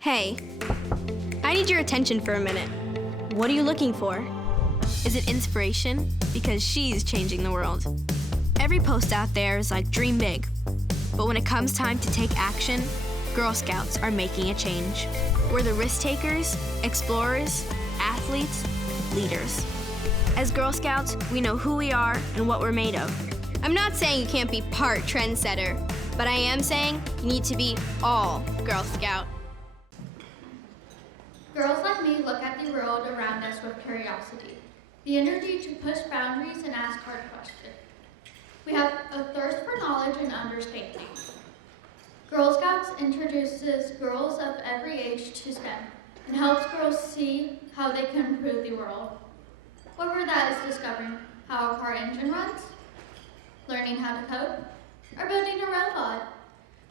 Hey, I need your attention for a minute. What are you looking for? Is it inspiration? Because she's changing the world. Every post out there is like, dream big. But when it comes time to take action, Girl Scouts are making a change. We're the risk takers, explorers, athletes, leaders. As Girl Scouts, we know who we are and what we're made of. I'm not saying you can't be part trendsetter, but I am saying you need to be all Girl Scout. Girls like me look at the world around us with curiosity, the energy to push boundaries and ask hard questions. We have a thirst for knowledge and understanding. Girl Scouts introduces girls of every age to STEM and helps girls see how they can improve the world. Whether that is discovering how a car engine runs, learning how to code, or building a robot.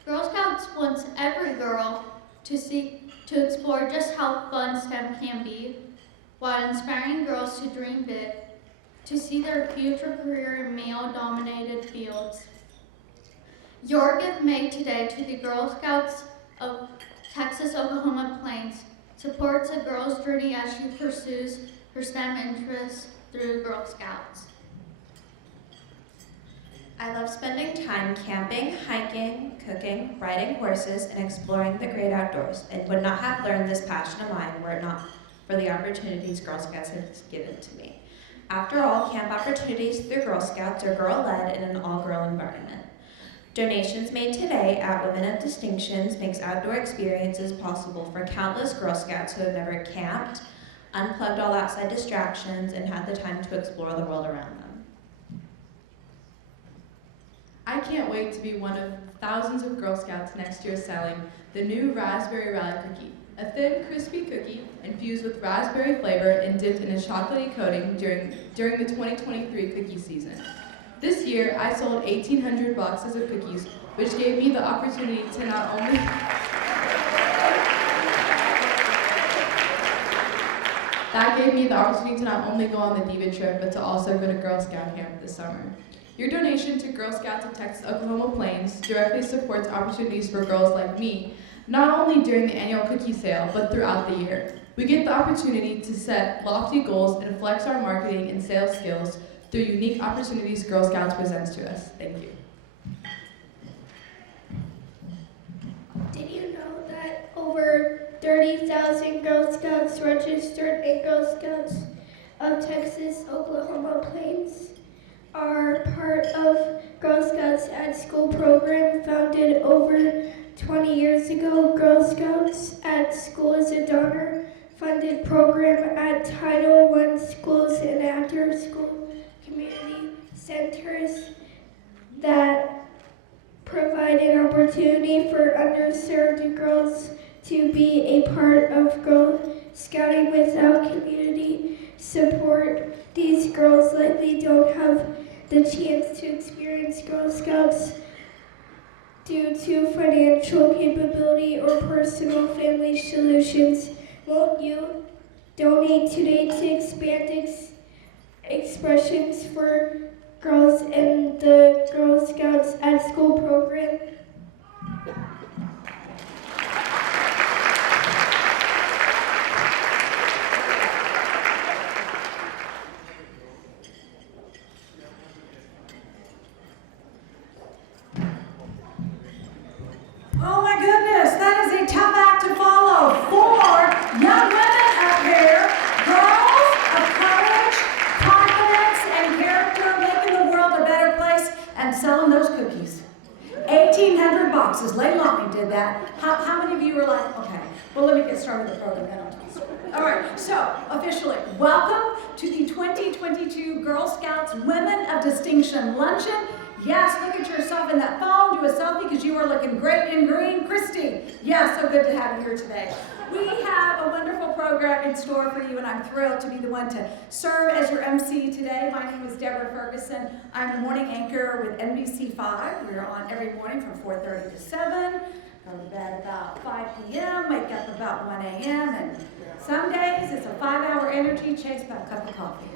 Girl Scouts wants every girl to explore just how fun STEM can be, while inspiring girls to dream big, to see their future career in male-dominated fields. Your gift made today to the Girl Scouts of Texas-Oklahoma Plains supports a girl's journey as she pursues her STEM interests through Girl Scouts. I love spending time camping, hiking, cooking, riding horses, and exploring the great outdoors, and would not have learned this passion of mine were it not for the opportunities Girl Scouts has given to me. After all, camp opportunities through Girl Scouts are girl-led in an all-girl environment. Donations made today at Women of Distinctions makes outdoor experiences possible for countless Girl Scouts who have never camped, unplugged all outside distractions, and had the time to explore the world around them. I can't wait to be one of thousands of Girl Scouts next year selling the new Raspberry Rally Cookie, a thin, crispy cookie infused with raspberry flavor and dipped in a chocolatey coating during the 2023 cookie season. This year, I sold 1,800 boxes of cookies, which gave me the opportunity to not only go on the Diva trip, but to also go to Girl Scout camp this summer. Your donation to Girl Scouts of Texas-Oklahoma Plains directly supports opportunities for girls like me, not only during the annual cookie sale, but throughout the year. We get the opportunity to set lofty goals and flex our marketing and sales skills through unique opportunities Girl Scouts presents to us. Thank you. Did you know that over 30,000 Girl Scouts registered in Girl Scouts of Texas-Oklahoma Plains are part of Girl Scouts at School program founded over 20 years ago? Girl Scouts at School is a donor-funded program at Title I schools and after-school community centers that provide an opportunity for underserved girls to be a part of Girl Scouting. Without community support, these girls likely don't have the chance to experience Girl Scouts due to financial capability or personal family solutions. Won't you donate today to expand expressions for girls in the Girl Scouts at School program? Oh my goodness, that is a tough act to follow. 4 young women out here, girls of courage, confidence, and character, making the world a better place and selling those cookies. 1,800 boxes. Leilani did that. How many of you were like, okay, well, let me get started with the program, then I'll tell you. All right, so officially, welcome to the 2022 Girl Scouts Women of Distinction Luncheon. Yes, look at yourself in that phone, do a selfie because you are looking great in green. Christy, yes, so good to have you here today. We have a wonderful program in store for you, and I'm thrilled to be the one to serve as your MC today. My name is Deborah Ferguson. I'm the morning anchor with NBC5. We're on every morning from 4:30 to 7. Go to bed about 5 p.m., wake up about 1 a.m., and some days it's a 5-hour energy chase by a cup of coffee.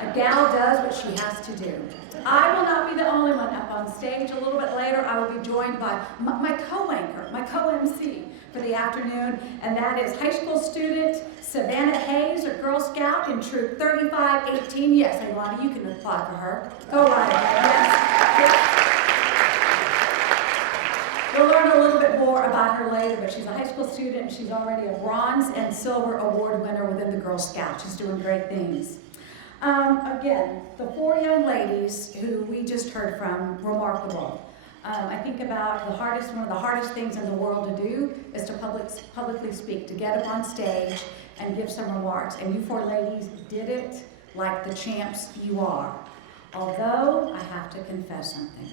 A gal does what she has to do. I will not be the only one up on stage. A little bit later, I will be joined by my co-anchor, my co-MC for the afternoon, and that is high school student Savannah Hayes, a Girl Scout in Troop 3518. Yes, Ilana, you can apply for her. Go right ahead. Yes. We'll learn a little bit more about her later, but she's a high school student. She's already a bronze and silver award winner within the Girl Scouts. She's doing great things. Again, the 4 young ladies who we just heard from, remarkable. I think about one of the hardest things in the world to do is to publicly speak, to get up on stage and give some remarks. And you 4 ladies did it like the champs you are. Although, I have to confess something.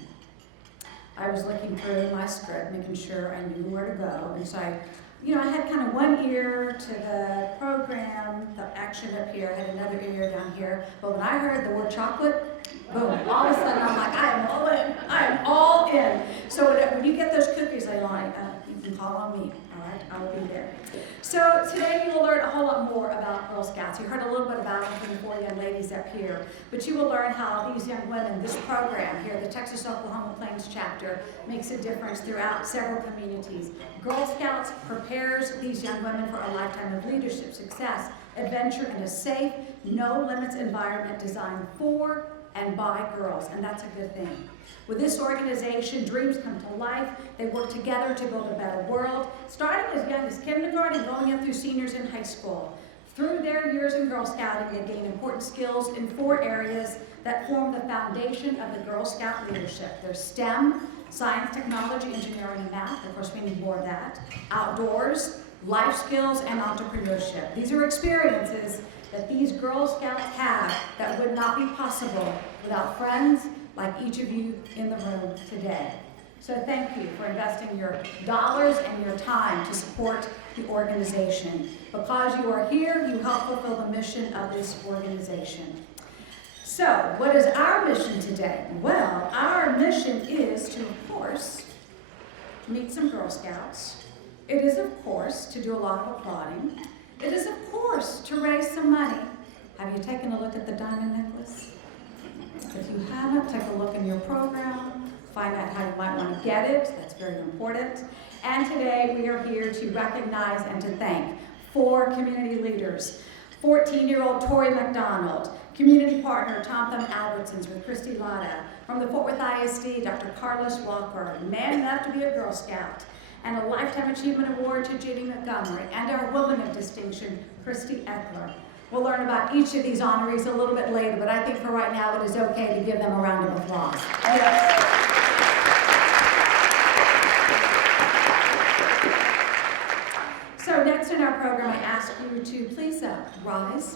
I was looking through my script, making sure I knew where to go. And so I had kind of one ear to the program, the action up here, I had another ear down here. But when I heard the word chocolate, boom, all of a sudden I'm like, I am all in. I am all in. So when you get those cookies, Leilani, you can call on me, all right? I will be there. So today you will learn a whole lot more about Girl Scouts. You heard a little bit about them from the 4 young ladies up here, but you will learn how these young women, this program here, the Texas-Oklahoma Plains chapter, makes a difference throughout several communities. Girl Scouts prepares these young women for a lifetime of leadership, success, adventure, and a safe, no-limits environment designed for and by girls, and that's a good thing. With this organization, dreams come to life. They work together to build a better world, starting as young as kindergarten, going up through seniors in high school. Through their years in Girl Scouting, they gain important skills in 4 areas that form the foundation of the Girl Scout leadership. There's STEM, science, technology, engineering, and math. Of course, we need more of that. Outdoors, life skills, and entrepreneurship. These are experiences that these Girl Scouts have that would not be possible without friends like each of you in the room today. So thank you for investing your dollars and your time to support the organization. Because you are here, you help fulfill the mission of this organization. So, what is our mission today? Well, our mission is to, of course, meet some Girl Scouts. It is, of course, to do a lot of applauding. It is, of course, to raise some money. Have you taken a look at the diamond necklace? If you haven't, take a look in your program. Find out how you might want to get it. That's very important. And today we are here to recognize and to thank 4 community leaders. 14-year-old Tori McDonald, community partner Thumb Albertsons with Christy Eckler. From the Fort Worth ISD, Dr. Carlos Walker, man enough to be a Girl Scout. And a Lifetime Achievement Award to Judy Montgomery. And our Woman of Distinction, Christy Eckler. We'll learn about each of these honorees a little bit later, but I think for right now it is okay to give them a round of applause. Yes. So next in our program, I ask you to please rise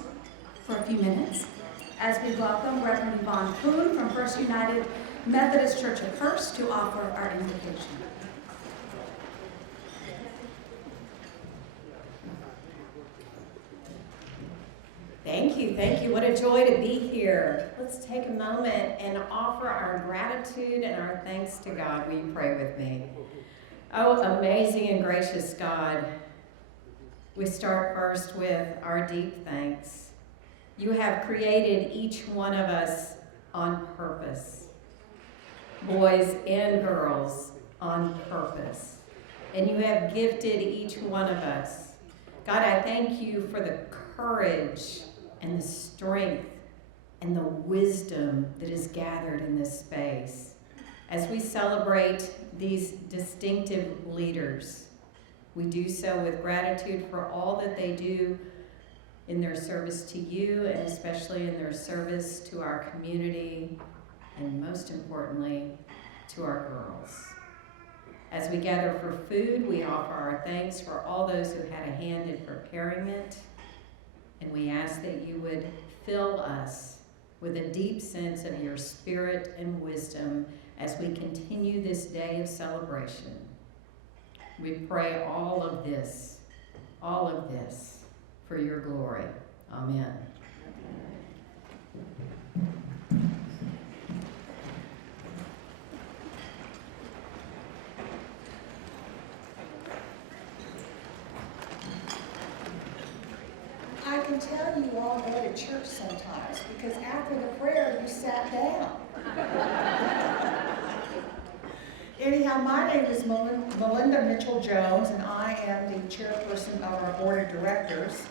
for a few minutes as we welcome Reverend Yvonne Kuhn from First United Methodist Church of Hurst to offer our invocation. Thank you. What a joy to be here. Let's take a moment and offer our gratitude and our thanks to God. Will you pray with me? Oh, amazing and gracious God, we start first with our deep thanks. You have created each one of us on purpose, boys and girls on purpose, and you have gifted each one of us. God, I thank you for the courage and the strength and the wisdom that is gathered in this space. As we celebrate these distinctive leaders, we do so with gratitude for all that they do in their service to you, and especially in their service to our community, and most importantly, to our girls. As we gather for food, we offer our thanks for all those who had a hand in preparing it. And we ask that you would fill us with a deep sense of your spirit and wisdom as we continue this day of celebration. We pray all of this for your glory. Amen. I can tell you all go to church sometimes, because after the prayer, you sat down. Anyhow, my name is Melinda Mitchell-Jones, and I am the chairperson of our board of directors.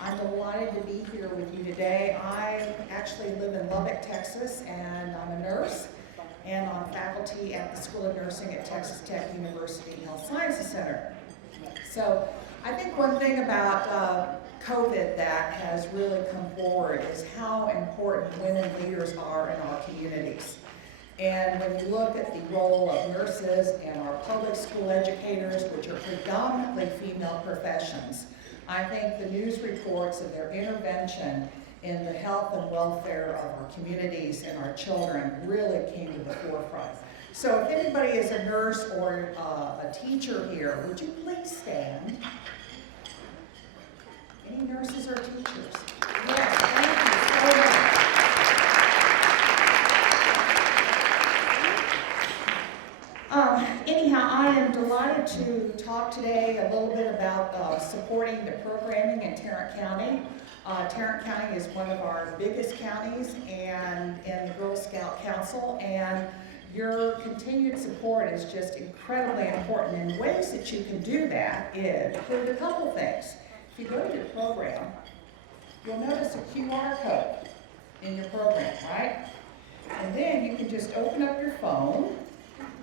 I'm delighted to be here with you today. I actually live in Lubbock, Texas, and I'm a nurse and on faculty at the School of Nursing at Texas Tech University Health Sciences Center. So I think one thing about COVID that has really come forward is how important women leaders are in our communities. And when you look at the role of nurses and our public school educators, which are predominantly female professions, I think the news reports of their intervention in the health and welfare of our communities and our children really came to the forefront. So if anybody is a nurse or a teacher here, would you please stand? Any nurses or teachers? Yes, thank you so much. Anyhow, I am delighted to talk today a little bit about supporting the programming in Tarrant County. Tarrant County is one of our biggest counties and in the Girl Scout Council, and your continued support is just incredibly important. And ways that you can do that include a couple things. If you go to your program, you'll notice a QR code in your program, right? And then you can just open up your phone.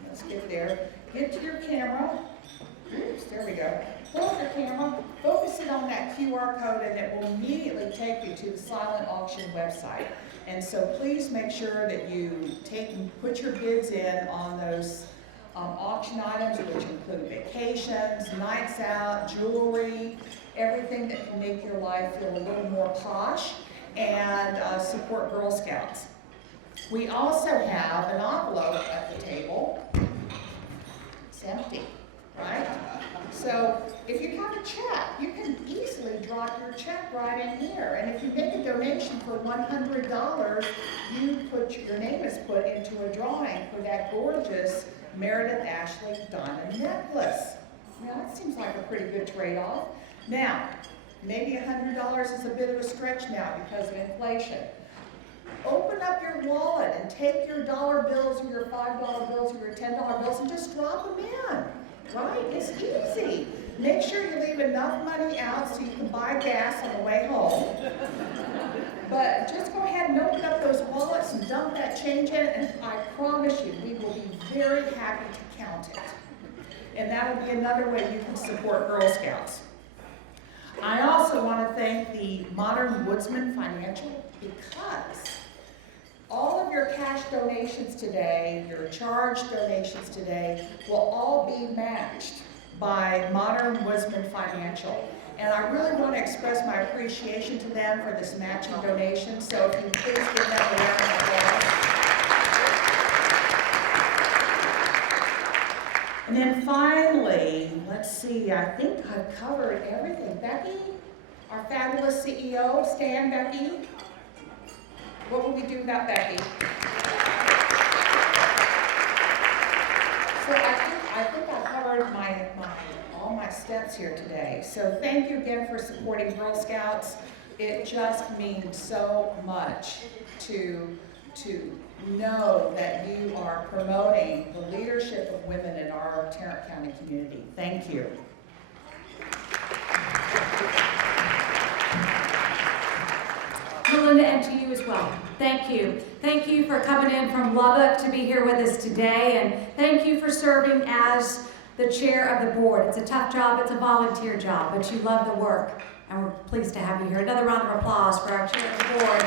Let's get there. Get to your camera. Oops, there we go. Pull up your camera, focus it on that QR code, and it will immediately take you to the silent auction website. And so please make sure that you put your bids in on those auction items, which include vacations, nights out, jewelry, everything that can make your life feel a little more posh and support Girl Scouts. We also have an envelope at the table. It's empty, right? So if you have a check, you can easily drop your check right in here. And if you make a donation for $100, your name is put into a drawing for that gorgeous Meredith Ashley diamond necklace. Now that seems like a pretty good trade-off. Now, maybe $100 is a bit of a stretch now because of inflation. Open up your wallet and take your dollar bills or your $5 bills or your $10 bills and just drop them in, right? It's easy. Make sure you leave enough money out so you can buy gas on the way home. But just go ahead and open up those wallets and dump that change in, and I promise you, we will be very happy to count it. And that will be another way you can support Girl Scouts. I also want to thank the Modern Woodsman Financial, because all of your cash donations today, your charge donations today, will all be matched by Modern Woodsman Financial. And I really want to express my appreciation to them for this matching donation. So if you please give them a round of applause. And then finally, let's see, I think I've covered everything. Becky, our fabulous CEO, stand, Becky. What will we do about Becky? So I think I covered all my steps here today. So thank you again for supporting Girl Scouts. It just means so much to know that you are promoting the leadership of women in our Tarrant County community. Thank you. Melinda, and to you as well. Thank you. Thank you for coming in from Lubbock to be here with us today, and thank you for serving as the chair of the board. It's a tough job, it's a volunteer job, but you love the work, and we're pleased to have you here. Another round of applause for our chair of the board.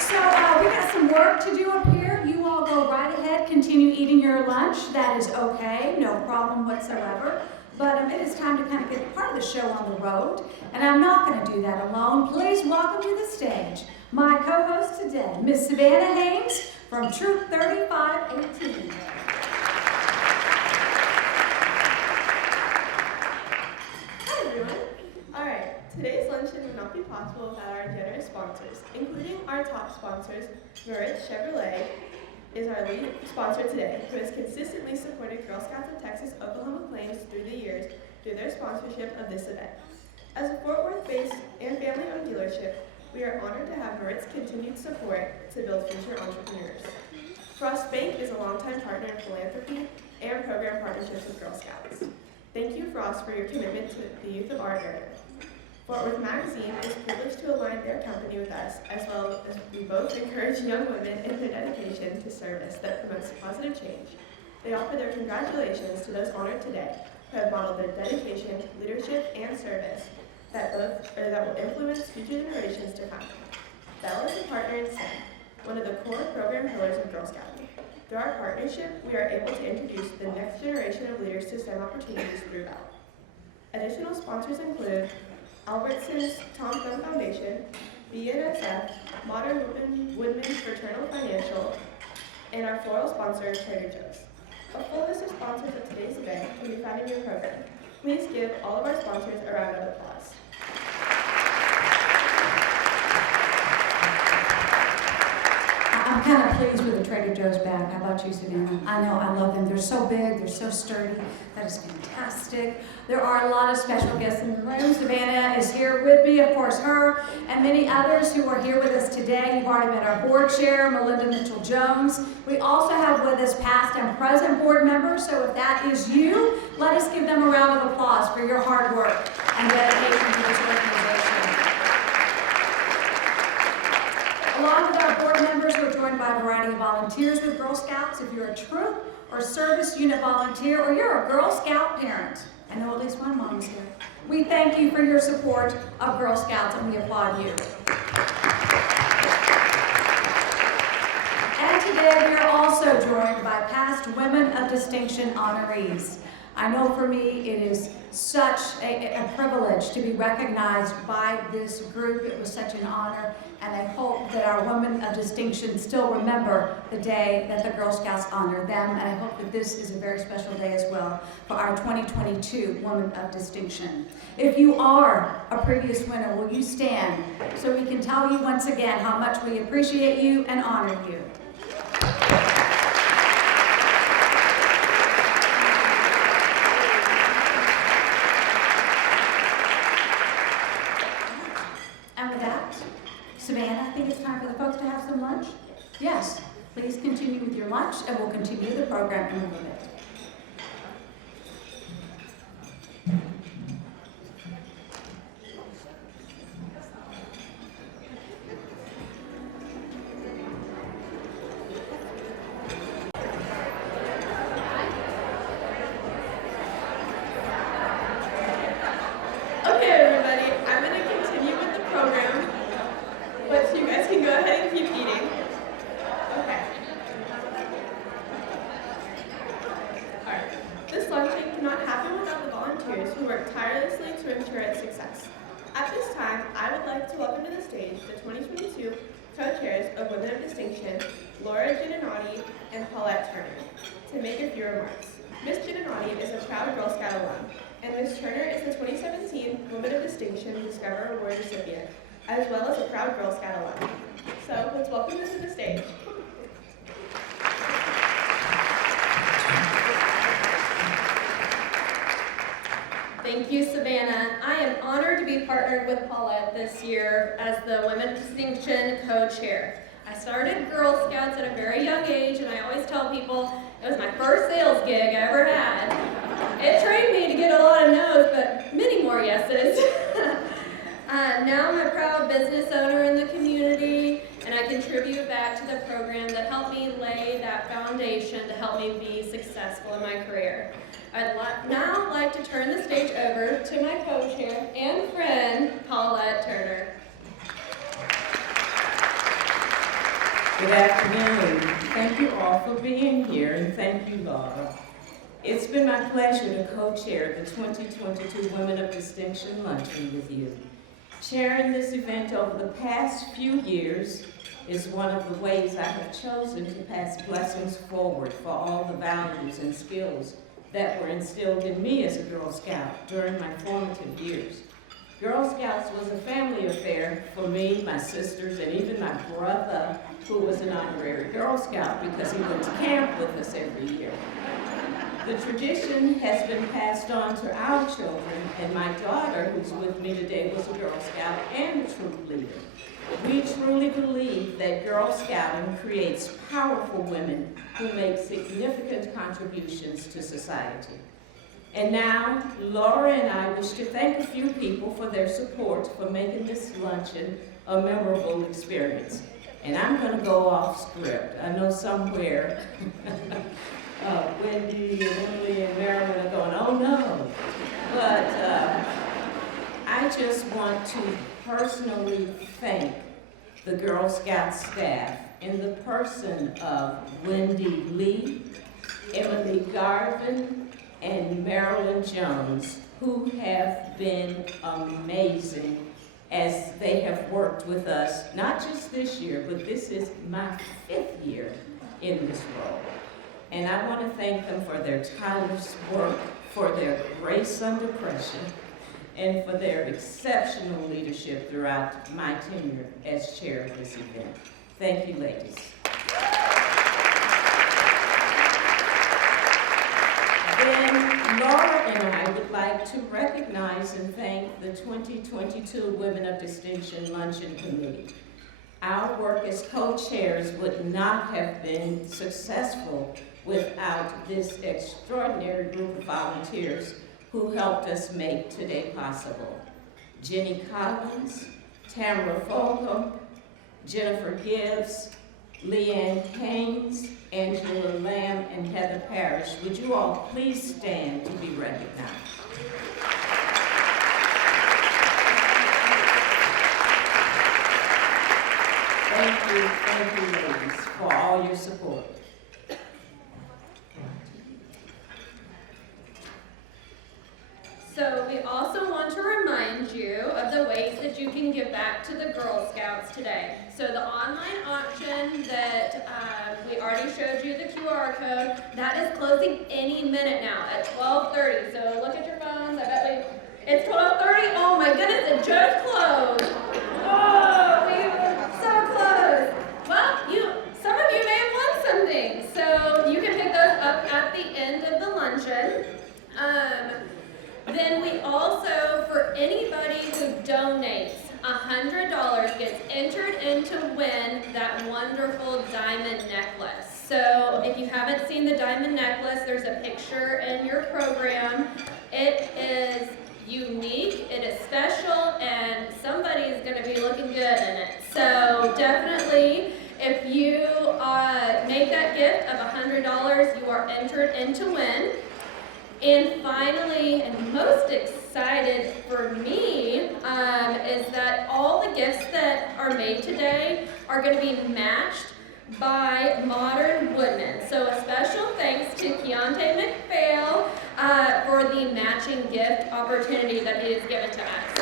So we got some work to do up here. You all go right ahead, continue eating your lunch. That is okay, no problem whatsoever. But it is time to kind of get part of the show on the road, and I'm not going to do that alone. Please welcome to the stage my co-host today, Miss Savannah Haynes from Troop 3518. Hi everyone. All right, today's luncheon would not be possible without our generous sponsors, including our top sponsors. Norris Chevrolet is our lead sponsor today, who has consistently supported Girl Scouts of Texas Oklahoma Plains through the years through their sponsorship of this event. As a Fort Worth-based and family-owned dealership, we are honored to have Merit's continued support to build future entrepreneurs. Frost Bank is a longtime partner in philanthropy and program partnerships with Girl Scouts. Thank you, Frost, for your commitment to the youth of our area. Fort Worth Magazine is privileged to align their company with us, as well as we both encourage young women in their dedication to service that promotes positive change. They offer their congratulations to those honored today who have modeled their dedication, leadership, and service that will influence future generations to come. Bell is a partner in STEM, one of the core program pillars of Girl Scouting. Through our partnership, we are able to introduce the next generation of leaders to STEM opportunities through Bell. Additional sponsors include Albertsons Thumb Foundation, BNSF, Modern Woodmen Fraternal Financial, and our floral sponsor, Trader Joe's. A full list of sponsors of today's event can be found in your program. Please give all of our sponsors a round of applause. I'm kind of pleased with the Trader Joe's bag. How about you, Savannah? I know, I love them. They're so big, they're so sturdy. That is fantastic. There are a lot of special guests in the room. Savannah is here with me, of course, her, and many others who are here with us today. You've already met our board chair, Melinda Mitchell-Jones. We also have with us past and present board members, so if that is you, let us give them a round of applause for your hard work and dedication to this organization. Along with our board members, we're joined by a variety of volunteers with Girl Scouts. If you're a troop or service unit volunteer, or you're a Girl Scout parent, I know at least one mom is here. We thank you for your support of Girl Scouts, and we applaud you. And today we are also joined by past Women of Distinction honorees. I know for me it is such a privilege to be recognized by this group. It was such an honor, and I hope that our Women of Distinction still remember the day that the Girl Scouts honor them, and I hope that this is a very special day as well for our 2022 Women of Distinction. If you are a previous winner, will you stand so we can tell you once again how much we appreciate you and honor you. Savannah, I think it's time for the folks to have some lunch. Yes, please continue with your lunch, and we'll continue the program in a little bit. who worked tirelessly to ensure its success. At this time, I would like to welcome to the stage the 2022 Co-Chairs of Women of Distinction, Laura Gianninotti and Paulette Turner, to make a few remarks. Ms. Gianninotti is a proud Girl Scout alum, and Ms. Turner is the 2017 Women of Distinction Discover Award recipient, as well as a proud Girl Scout alum. So let's welcome them to the stage. Thank you, Savannah. I am honored to be partnered with Paulette this year as the Women of Distinction Co-Chair. I started Girl Scouts at a very young age, and I always tell people it was my first sales gig I ever had. It trained me to get a lot of no's, but many more yeses. Now I'm a proud business owner in the community, and I contribute back to the program that helped me lay that foundation to help me be successful in my career. I'd now like to turn the stage over to my co-chair and friend, Paulette Turner. Good afternoon. Thank you all for being here, and thank you, Laura. It's been my pleasure to co-chair the 2022 Women of Distinction Luncheon with you. Chairing this event over the past few years is one of the ways I have chosen to pass blessings forward for all the values and skills that were instilled in me as a Girl Scout during my formative years. Girl Scouts was a family affair for me, my sisters, and even my brother, who was an honorary Girl Scout because he went to camp with us every year. The tradition has been passed on to our children, and my daughter, who's with me today, was a Girl Scout and a troop leader. We truly believe that Girl Scouting creates powerful women who make significant contributions to society. And now, Laura and I wish to thank a few people for their support for making this luncheon a memorable experience. And I'm going to go off script. I know somewhere Wendy and Emily and Marilyn are going, oh no. But I just want to personally thank the Girl Scout staff in the person of Wendy Lee, Emily Garvin, and Marilyn Jones, who have been amazing as they have worked with us, not just this year, but this is my 5th year in this role. And I want to thank them for their tireless work, for their grace under pressure, and for their exceptional leadership throughout my tenure as chair of this event. Thank you, ladies. Then Laura and I would like to recognize and thank the 2022 Women of Distinction Luncheon Committee. Our work as co-chairs would not have been successful without this extraordinary group of volunteers who helped us make today possible. Jenny Collins, Tamara Folcom, Jennifer Gibbs, Leanne Haynes, Angela Lamb, and Heather Parrish. Would you all please stand to be recognized? Thank you, ladies, for all your support. So we also want to remind you of the ways that you can give back to the Girl Scouts today. So the online auction that we already showed you the QR code, that is closing any minute now at 12:30. So look at your phones. I bet it's 12:30. Oh my goodness, it just closed. Oh, we were so close. Well, some of you may have won something. So you can pick those up at the end of the luncheon. Then we also, for anybody who donates, $100 gets entered in to win that wonderful diamond necklace. So if you haven't seen the diamond necklace, there's a picture in your program. It is unique, it is special, and somebody is going to be looking good in it. So definitely, if you make that gift of $100, you are entered in to win. And finally, and most excited for me, is that all the gifts that are made today are going to be matched by Modern Woodmen. So a special thanks to Keontae McPhail for the matching gift opportunity that he has given to us.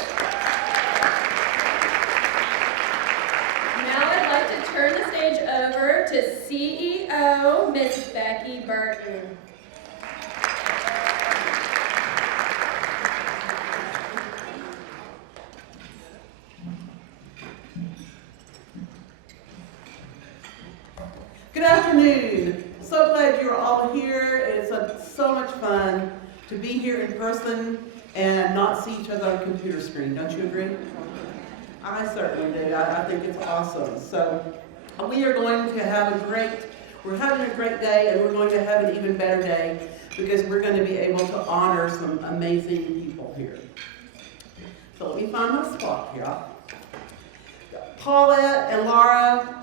Now I'd like to turn the stage over to CEO Miss Becky Burton. Good afternoon. So glad you're all here. It's so much fun to be here in person and not see each other on a computer screen. Don't you agree? I certainly do. I think it's awesome. So we are going to have we're having a great day, and we're going to have an even better day because we're going to be able to honor some amazing people here. So let me find my spot here. Paulette and Laura,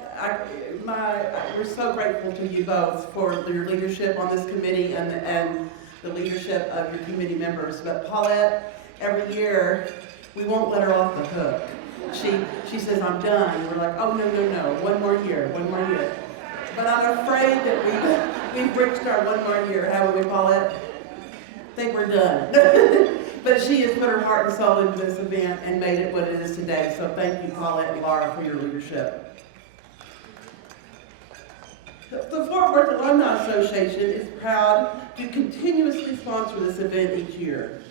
we're so grateful to you both for your leadership on this committee and the leadership of your committee members. But Paulette, every year, we won't let her off the hook. She says, I'm done. We're like, oh, no, one more year. But I'm afraid that we've reached our one more year, haven't we, Paulette? I think we're done. But she has put her heart and soul into this event and made it what it is today. So thank you, Paulette and Laura, for your leadership. The Fort Worth Alumni Association is proud to continuously sponsor this event each year.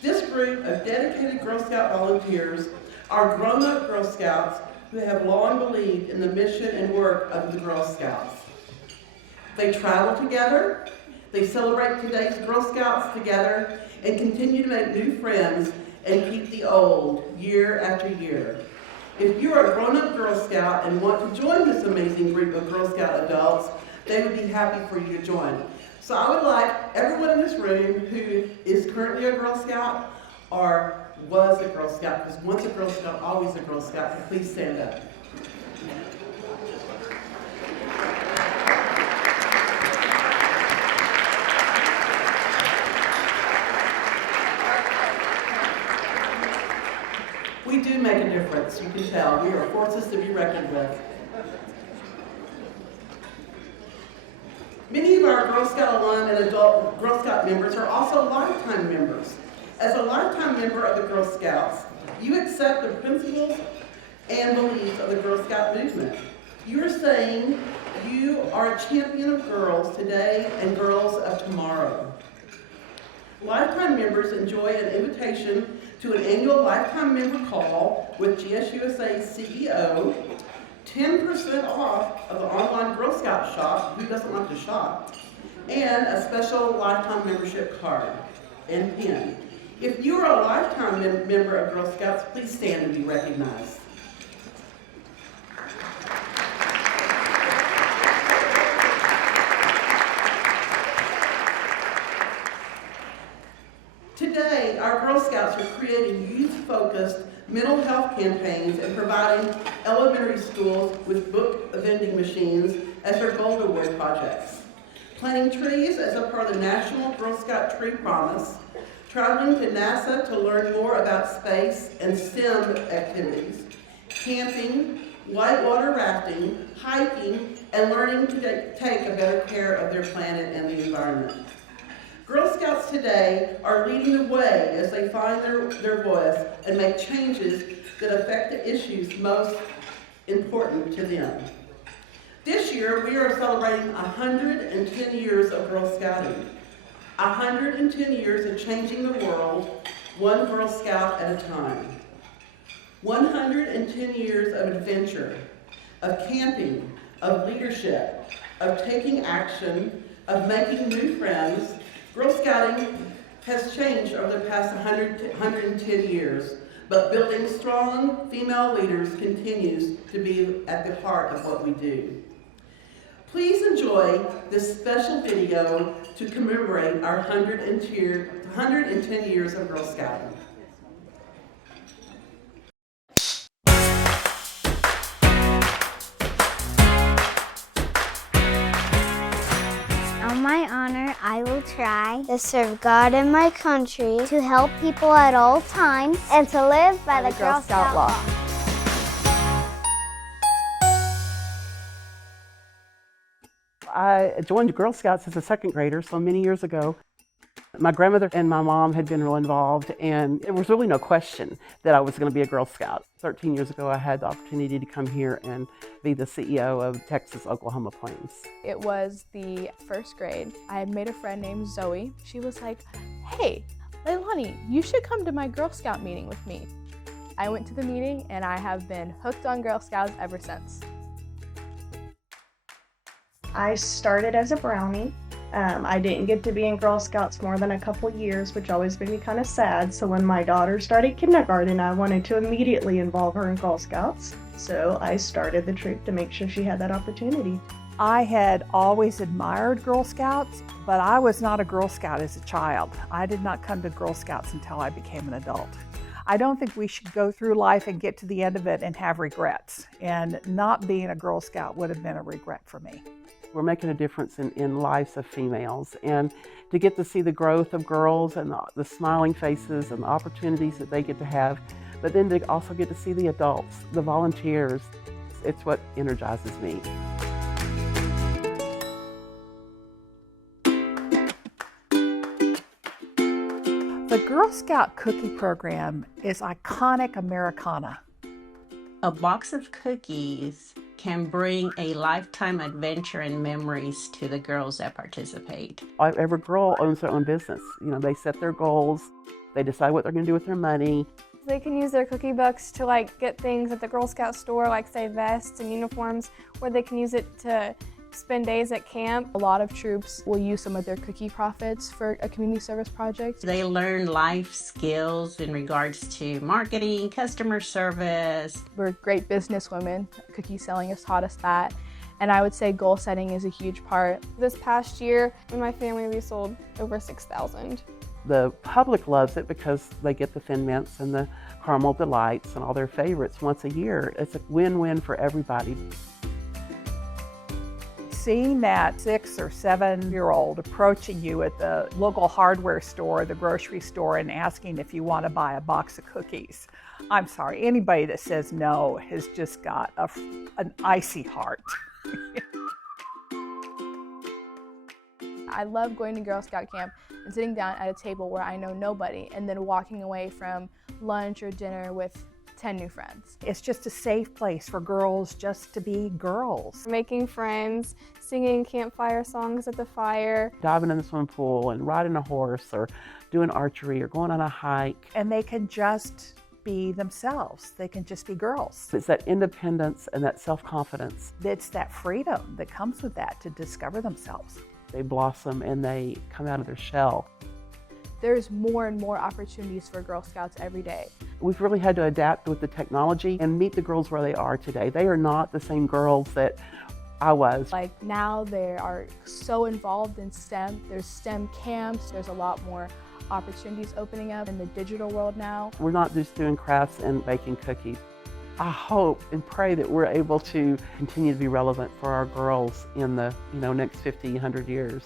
This group of dedicated Girl Scout volunteers are grown-up Girl Scouts who have long believed in the mission and work of the Girl Scouts. They travel together, They celebrate today's Girl Scouts together and continue to make new friends and keep the old year after year. If you are a grown-up Girl Scout and want to join this amazing group of Girl Scout adults, they would be happy for you to join. So I would like everyone in this room who is currently a Girl Scout or was a Girl Scout, because once a Girl Scout, always a Girl Scout, to please stand up. We do make a difference, you can tell. We are forces to be reckoned with. Many of our Girl Scout alum and adult Girl Scout members are also lifetime members. As a lifetime member of the Girl Scouts, you accept the principles and beliefs of the Girl Scout movement. You are saying you are a champion of girls today and girls of tomorrow. Lifetime members enjoy an invitation to an annual lifetime member call with GSUSA's CEO, 10% off of the online Girl Scout shop, who doesn't like to shop, and a special lifetime membership card and pin. If you are a lifetime member of Girl Scouts, please stand and be recognized. Today, our Girl Scouts are creating youth-focused mental health campaigns and providing elementary schools with book vending machines as their Gold Award projects. Planting trees as a part of the National Girl Scout Tree Promise, traveling to NASA to learn more about space and STEM activities, camping, whitewater rafting, hiking, and learning to take a better care of their planet and the environment. Girl Scouts today are leading the way as they find their voice and make changes that affect the issues most important to them. This year, we are celebrating 110 years of Girl Scouting. 110 years of changing the world, one Girl Scout at a time. 110 years of adventure, of camping, of leadership, of taking action, of making new friends. Girl Scouting has changed over the past 110 years, but building strong female leaders continues to be at the heart of what we do. Please enjoy this special video to commemorate our 110 years of Girl Scouting. On my honor, I will try to serve God and my country, to help people at all times, and to live by the Girl Scout law. I joined Girl Scouts as a second grader, so many years ago. My grandmother and my mom had been real involved, and there was really no question that I was going to be a Girl Scout. 13 years ago, I had the opportunity to come here and be the CEO of Texas-Oklahoma Plains. It was the first grade. I had made a friend named Zoe. She was like, "Hey, Leilani, you should come to my Girl Scout meeting with me." I went to the meeting, and I have been hooked on Girl Scouts ever since. I started as a brownie. I didn't get to be in Girl Scouts more than a couple years, which always made me kind of sad. So when my daughter started kindergarten, I wanted to immediately involve her in Girl Scouts. So I started the troop to make sure she had that opportunity. I had always admired Girl Scouts, but I was not a Girl Scout as a child. I did not come to Girl Scouts until I became an adult. I don't think we should go through life and get to the end of it and have regrets. And not being a Girl Scout would have been a regret for me. We're making a difference in lives of females, and to get to see the growth of girls and the smiling faces and the opportunities that they get to have, but then to also get to see the adults, the volunteers, it's what energizes me. The Girl Scout cookie program is iconic Americana. A box of cookies can bring a lifetime adventure and memories to the girls that participate. Every girl owns their own business. You know, they set their goals, they decide what they're going to do with their money. They can use their cookie books to get things at the Girl Scout store, like say vests and uniforms, or they can use it to spend days at camp. A lot of troops will use some of their cookie profits for a community service project. They learn life skills in regards to marketing, customer service. We're great businesswomen. Cookie selling has taught us that. And I would say goal setting is a huge part. This past year, in my family, we sold over 6,000. The public loves it because they get the Thin Mints and the Caramel Delights and all their favorites once a year. It's a win-win for everybody. Seeing that 6 or 7-year-old approaching you at the local hardware store, the grocery store, and asking if you want to buy a box of cookies. I'm sorry, anybody that says no has just got an icy heart. I love going to Girl Scout camp and sitting down at a table where I know nobody and then walking away from lunch or dinner with 10 new friends. It's just a safe place for girls just to be girls. Making friends, singing campfire songs at the fire. Diving in the swimming pool and riding a horse or doing archery or going on a hike. And they can just be themselves. They can just be girls. It's that independence and that self-confidence. It's that freedom that comes with that to discover themselves. They blossom and they come out of their shell. There's more and more opportunities for Girl Scouts every day. We've really had to adapt with the technology and meet the girls where they are today. They are not the same girls that I was. Like now they are so involved in STEM. There's STEM camps. There's a lot more opportunities opening up in the digital world now. We're not just doing crafts and baking cookies. I hope and pray that we're able to continue to be relevant for our girls in the next 50, 100 years.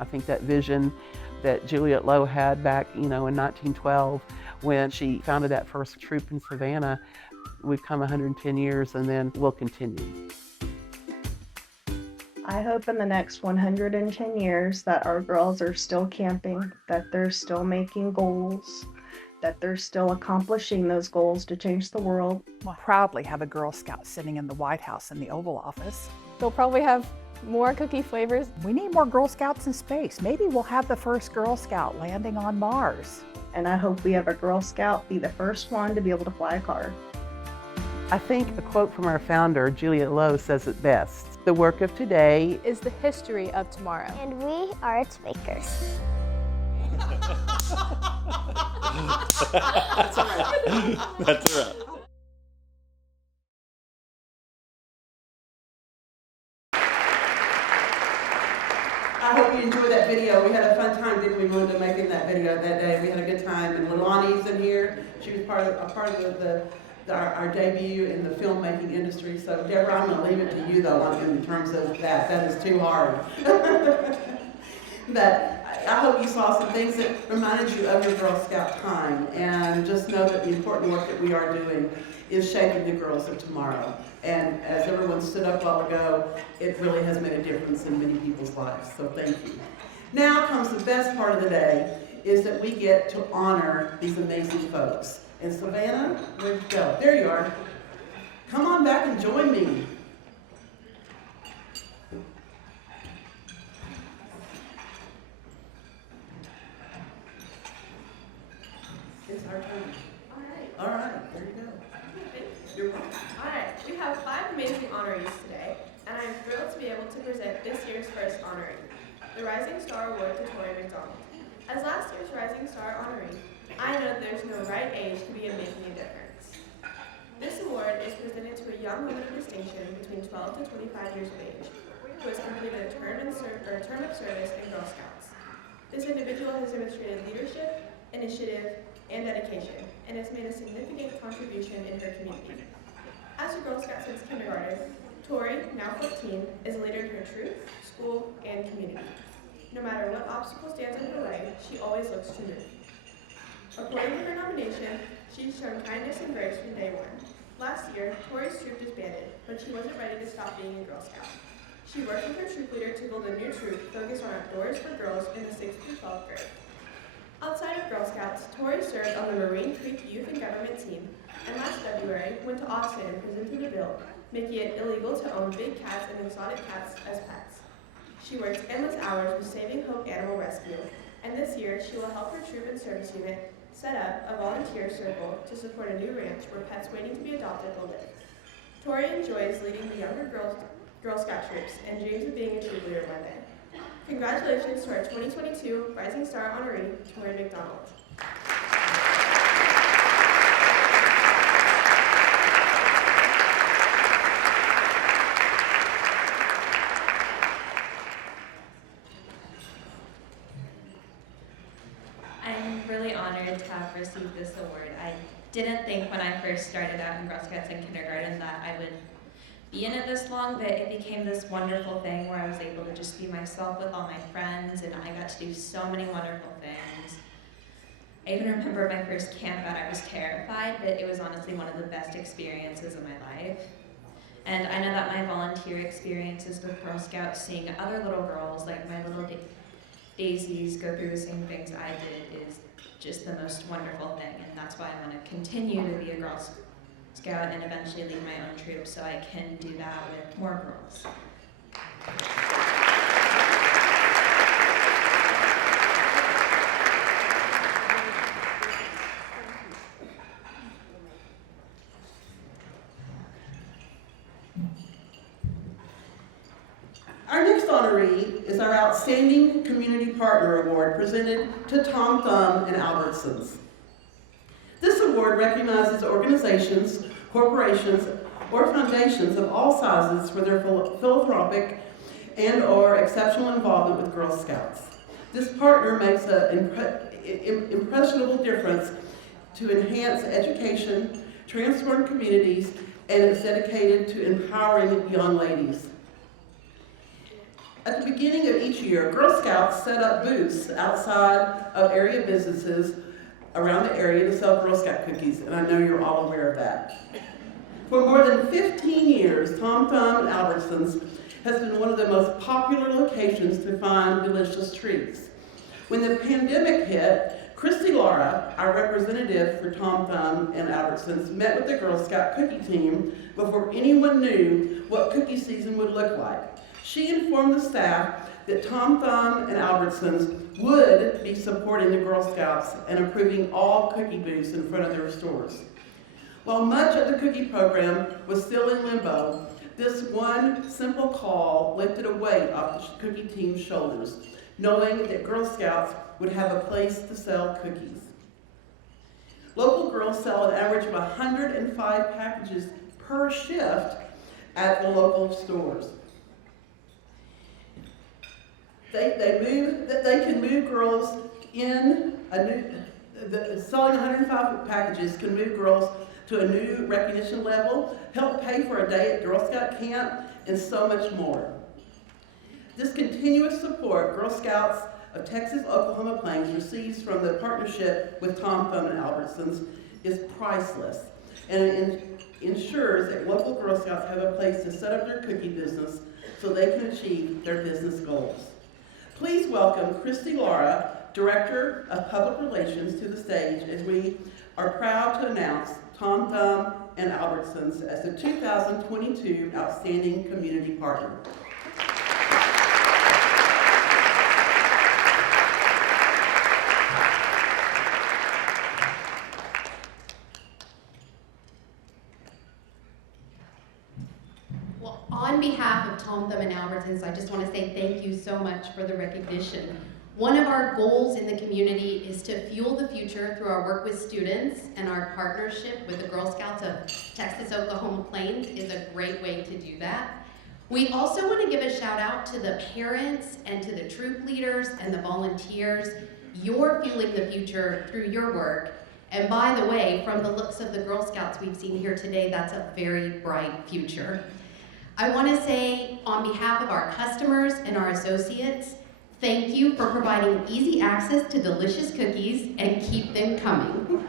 I think that vision that Juliet Lowe had back in 1912 when she founded that first troop in Savannah, we've come 110 years and then we'll continue. I hope in the next 110 years that our girls are still camping, that they're still making goals, that they're still accomplishing those goals to change the world. We'll proudly have a Girl Scout sitting in the White House in the Oval Office. They'll probably have more cookie flavors. We need more Girl Scouts in space. Maybe we'll have the first Girl Scout landing on Mars. And I hope we have a Girl Scout be the first one to be able to fly a car. I think a quote from our founder, Juliet Lowe, says it best. The work of today is the history of tomorrow. And we are its makers. That's right. That's right. I hope you enjoyed that video. We had a fun time, didn't we, Melinda, making that video that day. We had a good time. And Leilani's in here. She was part of our debut in the filmmaking industry. So, Deborah, I'm going to leave it to you, though, in terms of that. That is too hard. But I hope you saw some things that reminded you of your Girl Scout time. And just know that the important work that we are doing is shaping the girls of tomorrow. And as everyone stood up a while ago, it really has made a difference in many people's lives. So thank you. Now comes the best part of the day, is that we get to honor these amazing folks. And Savannah, where'd you go? There you are. Come on back and join me. It's our turn. All right, there you go. You're welcome. Alright, we have 5 amazing honorees today, and I am thrilled to be able to present this year's first honoree, the Rising Star Award to Tori McDonald. As last year's Rising Star honoree, I know that there's no right age to begin making a difference. This award is presented to a young woman of distinction between 12 to 25 years of age, who has completed a term of service in Girl Scouts. This individual has demonstrated leadership, initiative, and dedication, and has made a significant contribution in her community. As a Girl Scout since kindergarten, Tori, now 14, is a leader in her troop, school, and community. No matter what obstacle stands in her way, she always looks to move. According to her nomination, she's shown kindness and grace from day one. Last year, Tori's troop disbanded, but she wasn't ready to stop being a Girl Scout. She worked with her troop leader to build a new troop focused on outdoors for girls in the 6th through 12th grade. Outside of Girl Scouts, Tori served on the Marine Creek Youth and Government team, and last February went to Austin and presented a bill making it illegal to own big cats and exotic cats as pets. She works endless hours with Saving Hope Animal Rescue, and this year she will help her troop and service unit set up a volunteer circle to support a new ranch where pets waiting to be adopted will live. Tori enjoys leading the younger girls Girl Scout troops and dreams of being a troop leader one day. Congratulations to our 2022 Rising Star honoree, Tori McDonald. I'm really honored to have received this award. I didn't think when I first started out in Girl Scouts in kindergarten that I would be in it this long, but it became this wonderful thing where I was able to just be myself with all my friends, and I got to do so many wonderful things. I even remember my first camp out. I was terrified, but it was honestly one of the best experiences of my life. And I know that my volunteer experiences with Girl Scouts, seeing other little girls like my little Daisies go through the same things I did, is just the most wonderful thing, and that's why I want to continue to be a Girl Scout and eventually lead my own troop so I can do that with more girls. Our next honoree is our Outstanding Community Partner Award presented to Thumb Albertsons. This award recognizes organizations, corporations, or foundations of all sizes for their philanthropic and or exceptional involvement with Girl Scouts. This partner makes an impressionable difference to enhance education, transform communities, and is dedicated to empowering young ladies. At the beginning of each year, Girl Scouts set up booths outside of area businesses around the area to sell Girl Scout cookies, and I know you're all aware of that. For more than 15 years, Thumb Albertsons has been one of the most popular locations to find delicious treats. When the pandemic hit, Christy Eckler, our representative for Thumb Albertsons, met with the Girl Scout cookie team before anyone knew what cookie season would look like. She informed the staff that Thumb Albertsons would be supporting the Girl Scouts and approving all cookie booths in front of their stores. While much of the cookie program was still in limbo, this one simple call lifted a weight off the cookie team's shoulders, knowing that Girl Scouts would have a place to sell cookies. Local girls sell an average of 105 packages per shift at the local stores. They can move girls in selling 105 packages can move girls to a new recognition level, help pay for a day at Girl Scout camp, and so much more. This continuous support Girl Scouts of Texas Oklahoma Plains receives from the partnership with Thumb Albertsons is priceless, and it ensures that local Girl Scouts have a place to set up their cookie business so they can achieve their business goals. Please welcome Christy Eckler, Director of Public Relations, to the stage as we are proud to announce Thumb Albertsons as the 2022 Outstanding Community Partner. On behalf of Thumb Albertsons, I just want to say thank you so much for the recognition. One of our goals in the community is to fuel the future through our work with students, and our partnership with the Girl Scouts of Texas Oklahoma Plains is a great way to do that. We also want to give a shout out to the parents and to the troop leaders and the volunteers. You're fueling the future through your work. And by the way, from the looks of the Girl Scouts we've seen here today, that's a very bright future. I want to say, on behalf of our customers and our associates, thank you for providing easy access to delicious cookies, and keep them coming.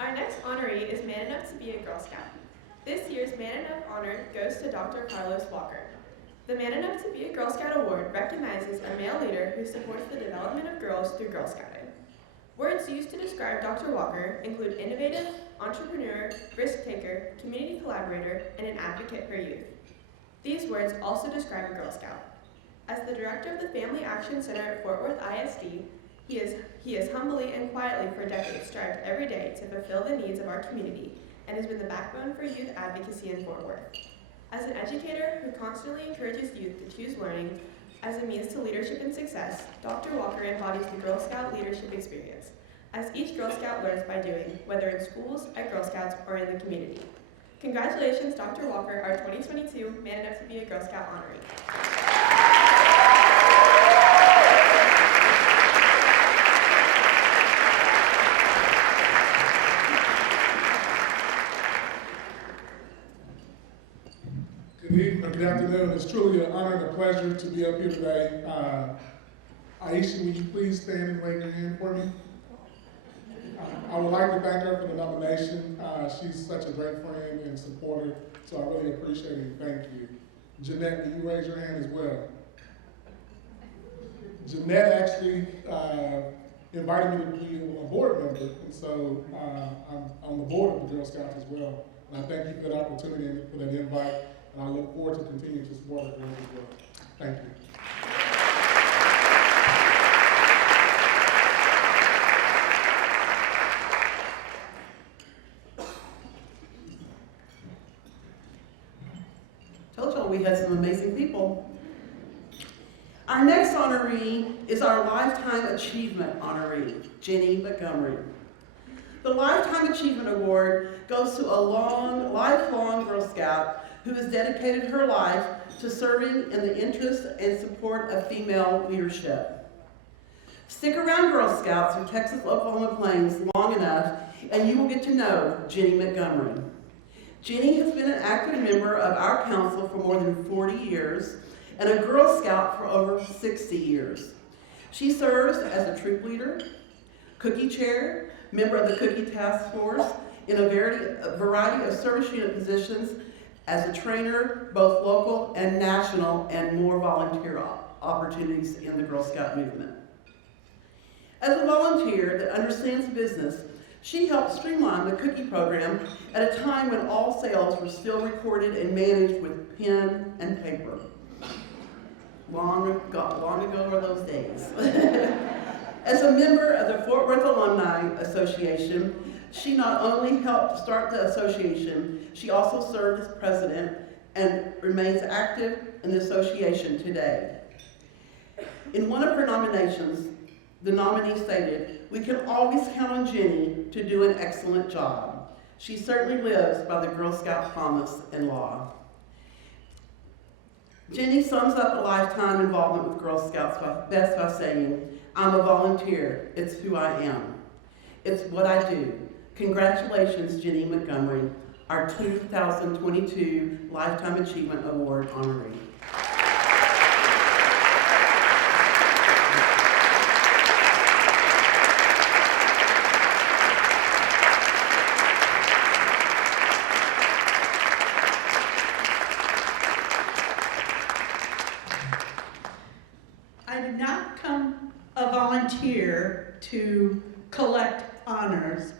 Our next honoree is Man Enough to be a Girl Scout. This year's Man Enough honor goes to Dr. Carlos Walker. The Man Enough to be a Girl Scout award recognizes a male leader who supports the development of girls through Girl Scouting. Words used to describe Dr. Walker include innovative, entrepreneur, risk taker, community collaborator, and an advocate for youth. These words also describe a Girl Scout. As the director of the Family Action Center at Fort Worth ISD, he has humbly and quietly for decades strived every day to fulfill the needs of our community and has been the backbone for youth advocacy in Fort Worth. As an educator who constantly encourages youth to choose learning as a means to leadership and success, Dr. Walker embodies the Girl Scout leadership experience, as each Girl Scout learns by doing, whether in schools, at Girl Scouts, or in the community. Congratulations, Dr. Walker, our 2022 Man Enough to be a Girl Scout honoree. Good afternoon. It's truly an honor and a pleasure to be up here today. Aisha, will you please stand and wave your hand for me? I would like to thank her for the nomination. She's such a great friend and supporter, so I really appreciate it and thank you. Jeanette, will you raise your hand as well? Jeanette actually invited me to be a board member, and so I'm on the board of the Girl Scouts as well. And I thank you for that opportunity and for that invite. And I look forward to continuing to support the girls as well. Thank you. Told y'all we had some amazing people. Our next honoree is our Lifetime Achievement honoree, Jenny Montgomery. The Lifetime Achievement Award goes to a lifelong Girl Scout who has dedicated her life to serving in the interest and support of female leadership. Stick around Girl Scouts in Texas, Oklahoma Plains long enough, and you will get to know Jenny Montgomery. Jenny has been an active member of our council for more than 40 years and a Girl Scout for over 60 years. She serves as a troop leader, cookie chair, member of the Cookie Task Force in a variety of service unit positions as a trainer, both local and national, and more volunteer opportunities in the Girl Scout movement. As a volunteer that understands business, she helped streamline the cookie program at a time when all sales were still recorded and managed with pen and paper. Long ago were those days. As a member of the Fort Worth Alumni Association, she not only helped start the association, she also served as president and remains active in the association today. In one of her nominations, the nominee stated, "We can always count on Jenny to do an excellent job. She certainly lives by the Girl Scout promise and law." Jenny sums up a lifetime involvement with Girl Scouts best by saying, "I'm a volunteer. It's who I am. It's what I do." Congratulations, Jenny Montgomery, our 2022 Lifetime Achievement Award honoree. I did not become a volunteer to collect honors,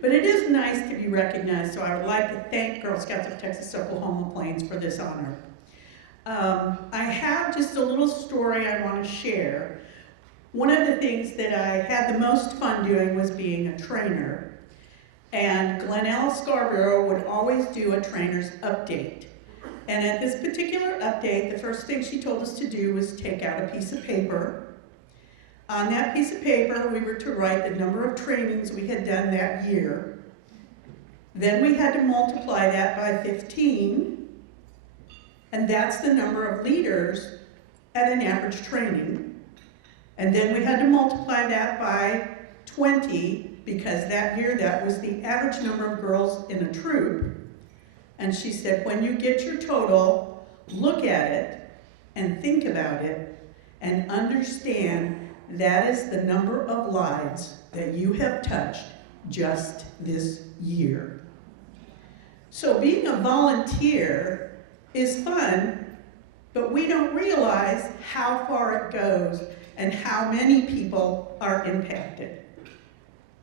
but it is nice to be recognized, so I would like to thank Girl Scouts of Texas Oklahoma Plains for this honor. I have just a little story I want to share. One of the things that I had the most fun doing was being a trainer, and Glenelle Scarborough would always do a trainer's update. And at this particular update, the first thing she told us to do was take out a piece of paper. On that piece of paper, we were to write the number of trainings we had done that year. Then we had to multiply that by 15, and that's the number of leaders at an average training. And then we had to multiply that by 20, because that year that was the average number of girls in a troop. And she said, when you get your total, look at it and think about it and understand that is the number of lives that you have touched just this year. So being a volunteer is fun, but we don't realize how far it goes and how many people are impacted.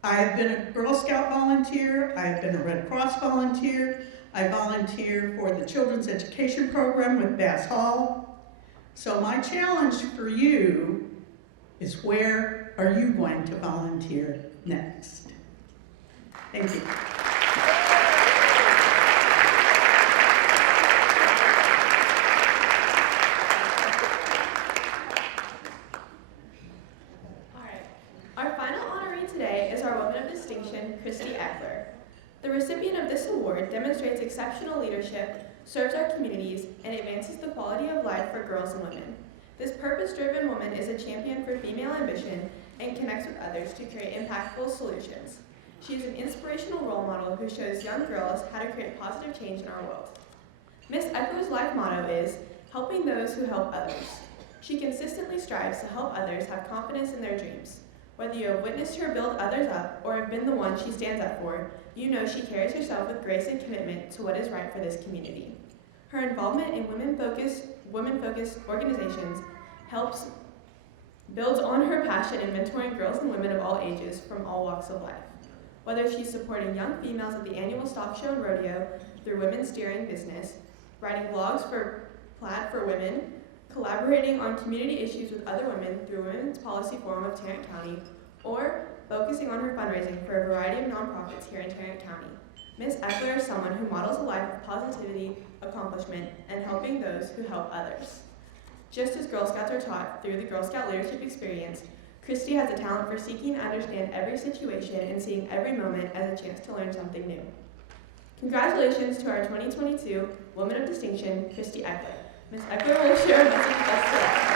I've been a Girl Scout volunteer, I've been a Red Cross volunteer, I volunteer for the Children's Education Program with Bass Hall. So my challenge for you is, where are you going to volunteer next? Thank you. Our final honoree today is our Woman of Distinction, Christy Eckler. The recipient of this award demonstrates exceptional leadership, serves our communities, and advances the quality of life for girls and women. This purpose-driven woman is a champion for female ambition and connects with others to create impactful solutions. She is an inspirational role model who shows young girls how to create positive change in our world. Ms. Eckler's life motto is, helping those who help others. She consistently strives to help others have confidence in their dreams. Whether you have witnessed her build others up or have been the one she stands up for, you know she carries herself with grace and commitment to what is right for this community. Her involvement in women-focused organizations builds on her passion in mentoring girls and women of all ages from all walks of life. Whether she's supporting young females at the annual stock show and rodeo through Women Steering Business, writing blogs for Plaid for Women, collaborating on community issues with other women through Women's Policy Forum of Tarrant County, or focusing on her fundraising for a variety of nonprofits here in Tarrant County. Ms. Eckler is someone who models a life of positivity, accomplishment, and helping those who help others. Just as Girl Scouts are taught through the Girl Scout leadership experience, Christy has a talent for seeking to understand every situation and seeing every moment as a chance to learn something new. Congratulations to our 2022 Woman of Distinction, Christy Eckler. Ms. Eckler will share a message with us today.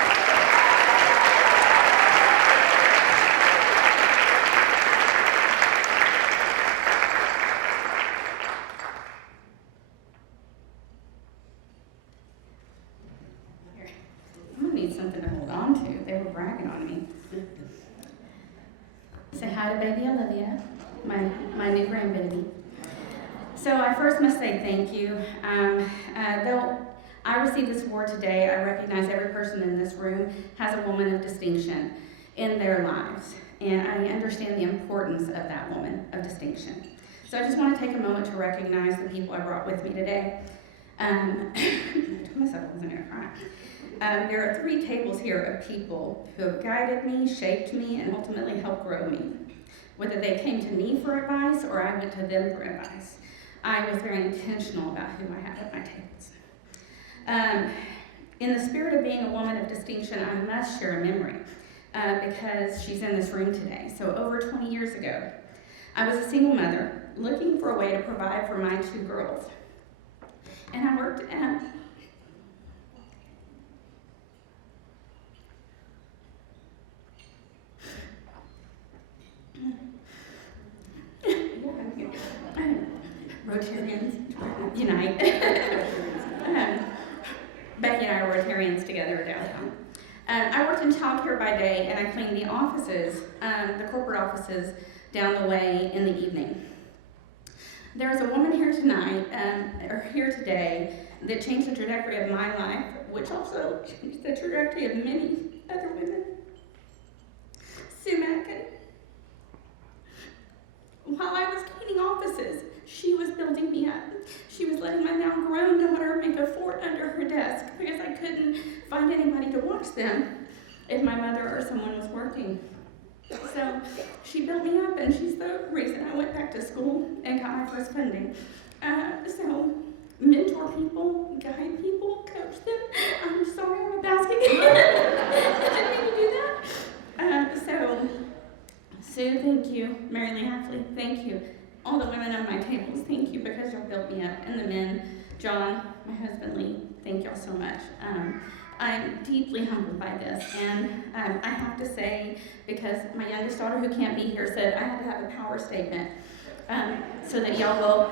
I'm gonna need something to hold on to. They were bragging on me. Say hi to baby Olivia, my new grandbaby. So I first must say thank you. Though I received this award today, I recognize every person in this room has a woman of distinction in their lives, and I understand the importance of that woman of distinction. So I just want to take a moment to recognize the people I brought with me today. I told myself I wasn't going to cry. There are 3 tables here of people who have guided me, shaped me, and ultimately helped grow me. Whether they came to me for advice or I went to them for advice, I was very intentional about who I had at my tables. In the spirit of being a woman of distinction, I must share a memory because she's in this room today. So over 20 years ago, I was a single mother looking for a way to provide for my 2 girls. And I worked at Rotarians Unite. Becky and I were Rotarians together downtown. I worked in childcare by day, and I cleaned the offices, the corporate offices, down the way in the evening. There's a woman here tonight, or here today, that changed the trajectory of my life, which also changed the trajectory of many other women. Sue Mackin. While I was cleaning offices, she was building me up. She was letting my now grown daughter make a fort under her desk because I couldn't find anybody to watch them if my mother or someone was working. So she built me up, and she's the reason I went back to school and got my first funding. So mentor people, guide people, coach them. I'm sorry, I'm asking. I didn't mean to do that. Sue, thank you. Mary Lee Hafley, thank you. All the women on my tables, thank you, because y'all built me up. And the men, John, my husband Lee, thank y'all so much. I'm deeply humbled by this, and I have to say, because my youngest daughter, who can't be here, said I had to have a power statement so that y'all will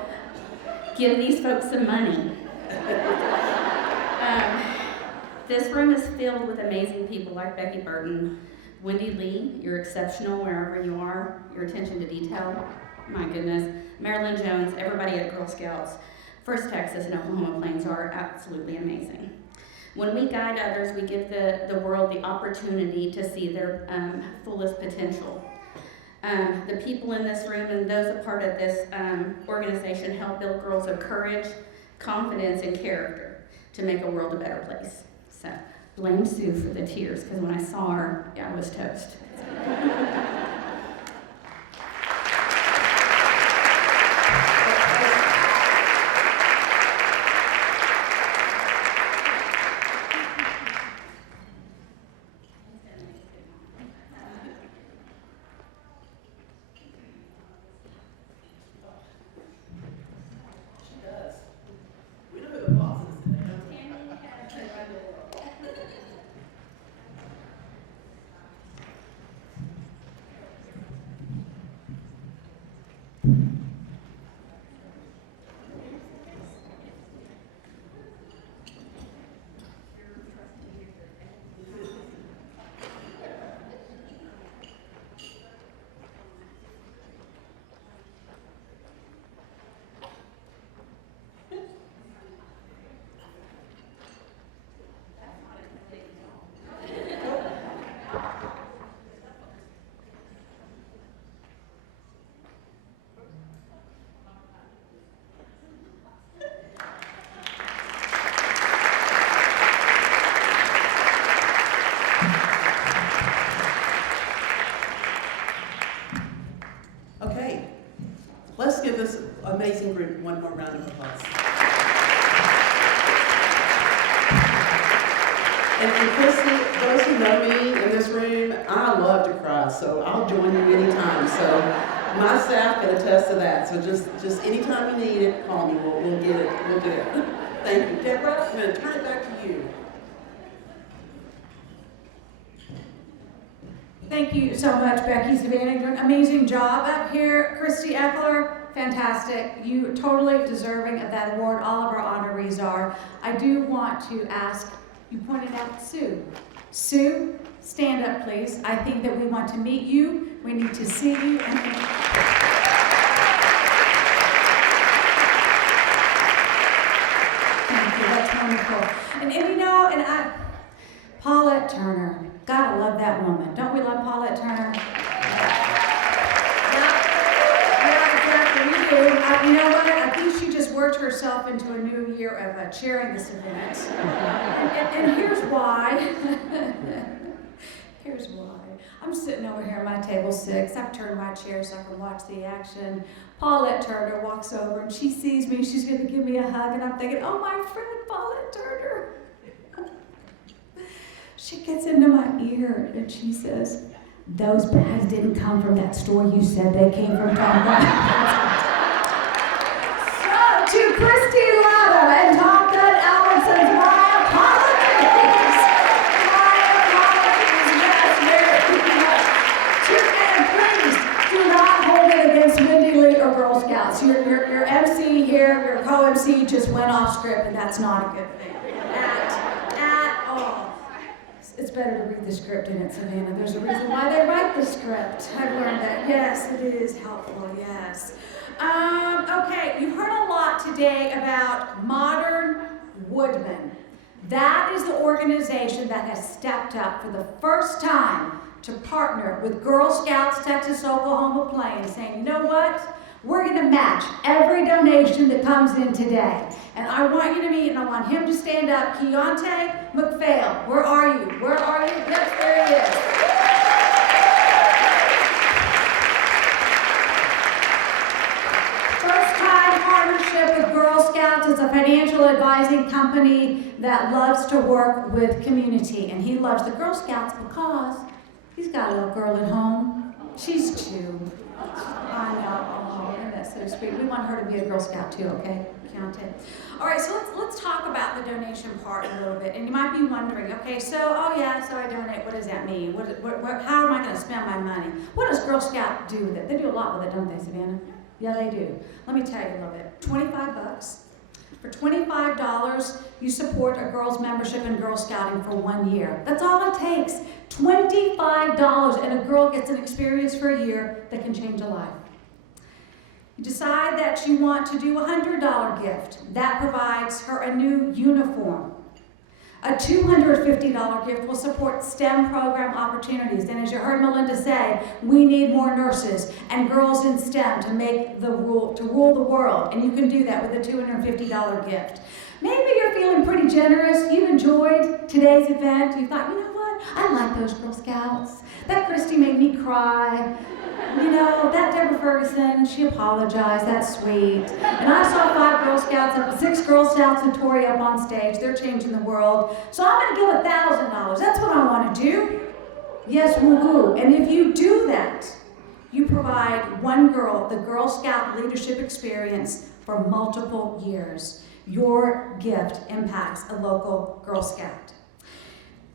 give these folks some money. This room is filled with amazing people like Becky Burton, Wendy Lee, you're exceptional wherever you are, your attention to detail, my goodness, Marilyn Jones, everybody at Girl Scouts, First Texas and Oklahoma Plains are absolutely amazing. When we guide others, we give the world the opportunity to see their fullest potential. The people in this room and those a part of this organization help build girls of courage, confidence, and character to make a world a better place. So blame Sue for the tears, because when I saw her, I was toast. Let's give this amazing group one more round of applause. And Christy, those who know me in this room, I love to cry, so I'll join you anytime. So my staff can attest to that. So just anytime you need it, call me. We'll get it. We'll do it. Thank you. Deborah, I'm going to turn it back to you. Thank you so much, Becky Savannah. You're doing an amazing job up here. Christy Eckler, fantastic. You are totally deserving of that award. All of our honorees are. I do want to ask, you pointed out Sue. Sue, stand up, please. I think that we want to meet you. We need to see you. Thank you, that's wonderful. And you know, Paulette Turner. Gotta love that woman. Don't we love Paulette Turner? Yeah, exactly, we do. You know what? I think she just worked herself into a new year of chairing this event. And here's why. Here's why. I'm sitting over here at my table 6. I've turned my chair so I can watch the action. Paulette Turner walks over and she sees me. She's going to give me a hug. And I'm thinking, oh, my friend Paulette Turner. She gets into my ear and she says, those bags didn't come from that store you said they came from, Thumb Albertsons. So, to Christy Eckler and Thumb Albertsons, my apologies. Yes, and please do not hold it against Wendy Lee or Girl Scouts. Your MC here, your co-MC just went off script, and that's not a good thing. At all. It's better to read the script in it, Savannah. There's a reason why they write the script. I've learned that. Yes, it is helpful, yes. Okay, you've heard a lot today about Modern Woodmen. That is the organization that has stepped up for the first time to partner with Girl Scouts Texas Oklahoma Plains, saying, you know what? We're going to match every donation that comes in today. And I want you to meet, and I want him to stand up. Keontae McPhail, where are you? Where are you? Yes, there he is. First-time partnership with Girl Scouts. It's a financial advising company that loves to work with community. And he loves the Girl Scouts because he's got a little girl at home. She's 2. I know. That's so sweet. We want her to be a Girl Scout too, okay? Keontae. All right, so let's talk about the donation part a little bit. And you might be wondering, okay, so I donate. What does that mean? How am I going to spend my money? What does Girl Scout do with it? They do a lot with it, don't they, Savannah? Yeah, they do. Let me tell you a little bit. $25. For $25, you support a girl's membership in Girl Scouting for 1 year. That's all it takes. $25, and a girl gets an experience for a year that can change a life. You decide that you want to do a $100 gift. That provides her a new uniform. A $250 gift will support STEM program opportunities. And as you heard Melinda say, we need more nurses and girls in STEM to rule the world. And you can do that with a $250 gift. Maybe you're feeling pretty generous. You enjoyed today's event. You thought, you know what? I like those Girl Scouts. That Christy made me cry. You know, that Deborah Ferguson, she apologized, that's sweet. And I saw 5 Girl Scouts, 6 Girl Scouts and Tori up on stage. They're changing the world. So I'm gonna give $1,000. That's what I wanna do. Yes, woo-hoo. And if you do that, you provide one girl the Girl Scout leadership experience for multiple years. Your gift impacts a local Girl Scout.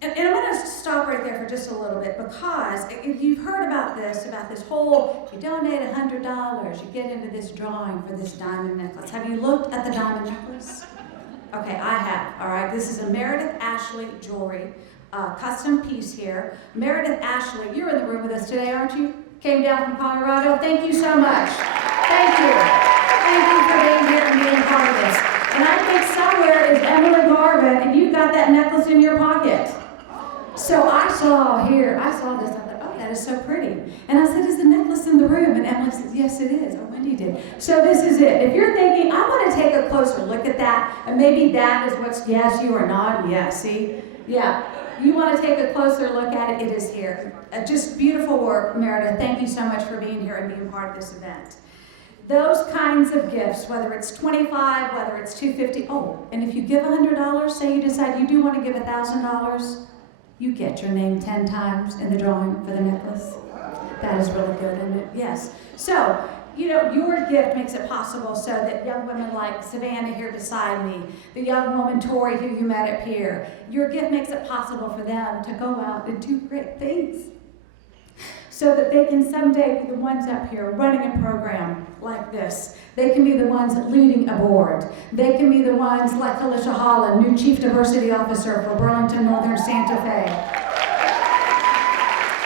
And I'm going to stop right there for just a little bit, because if you've heard about this whole, if you donate $100, you get into this drawing for this diamond necklace. Have you looked at the diamond necklace? Okay, I have, all right. This is a Meredith Ashley jewelry, custom piece here. Meredith Ashley, you're in the room with us today, aren't you? Came down from Colorado. Thank you so much. Thank you. Thank you for being here and being part of this. And I think somewhere is Emily Garvin, and you've got that necklace in your pocket. So I saw this, I thought, oh, that is so pretty. And I said, is the necklace in the room? And Emily said, yes, it is. Oh, Wendy did. So this is it. If you're thinking, I want to take a closer look at that, and maybe that is what's, yes, you are nodding, yes, see? Yeah. You want to take a closer look at it, it is here. Just beautiful work, Meredith. Thank you so much for being here and being part of this event. Those kinds of gifts, whether it's $25, whether it's $250, oh, and if you give $100, say you decide you do want to give $1,000, you get your name 10 times in the drawing for the necklace. That is really good, isn't it? Yes. So, you know, your gift makes it possible so that young women like Savannah here beside me, the young woman Tori who you met up here, your gift makes it possible for them to go out and do great things, so that they can someday be the ones up here running a program like this. They can be the ones leading a board. They can be the ones like Alicia Holland, new Chief Diversity Officer for Burlington Northern Santa Fe.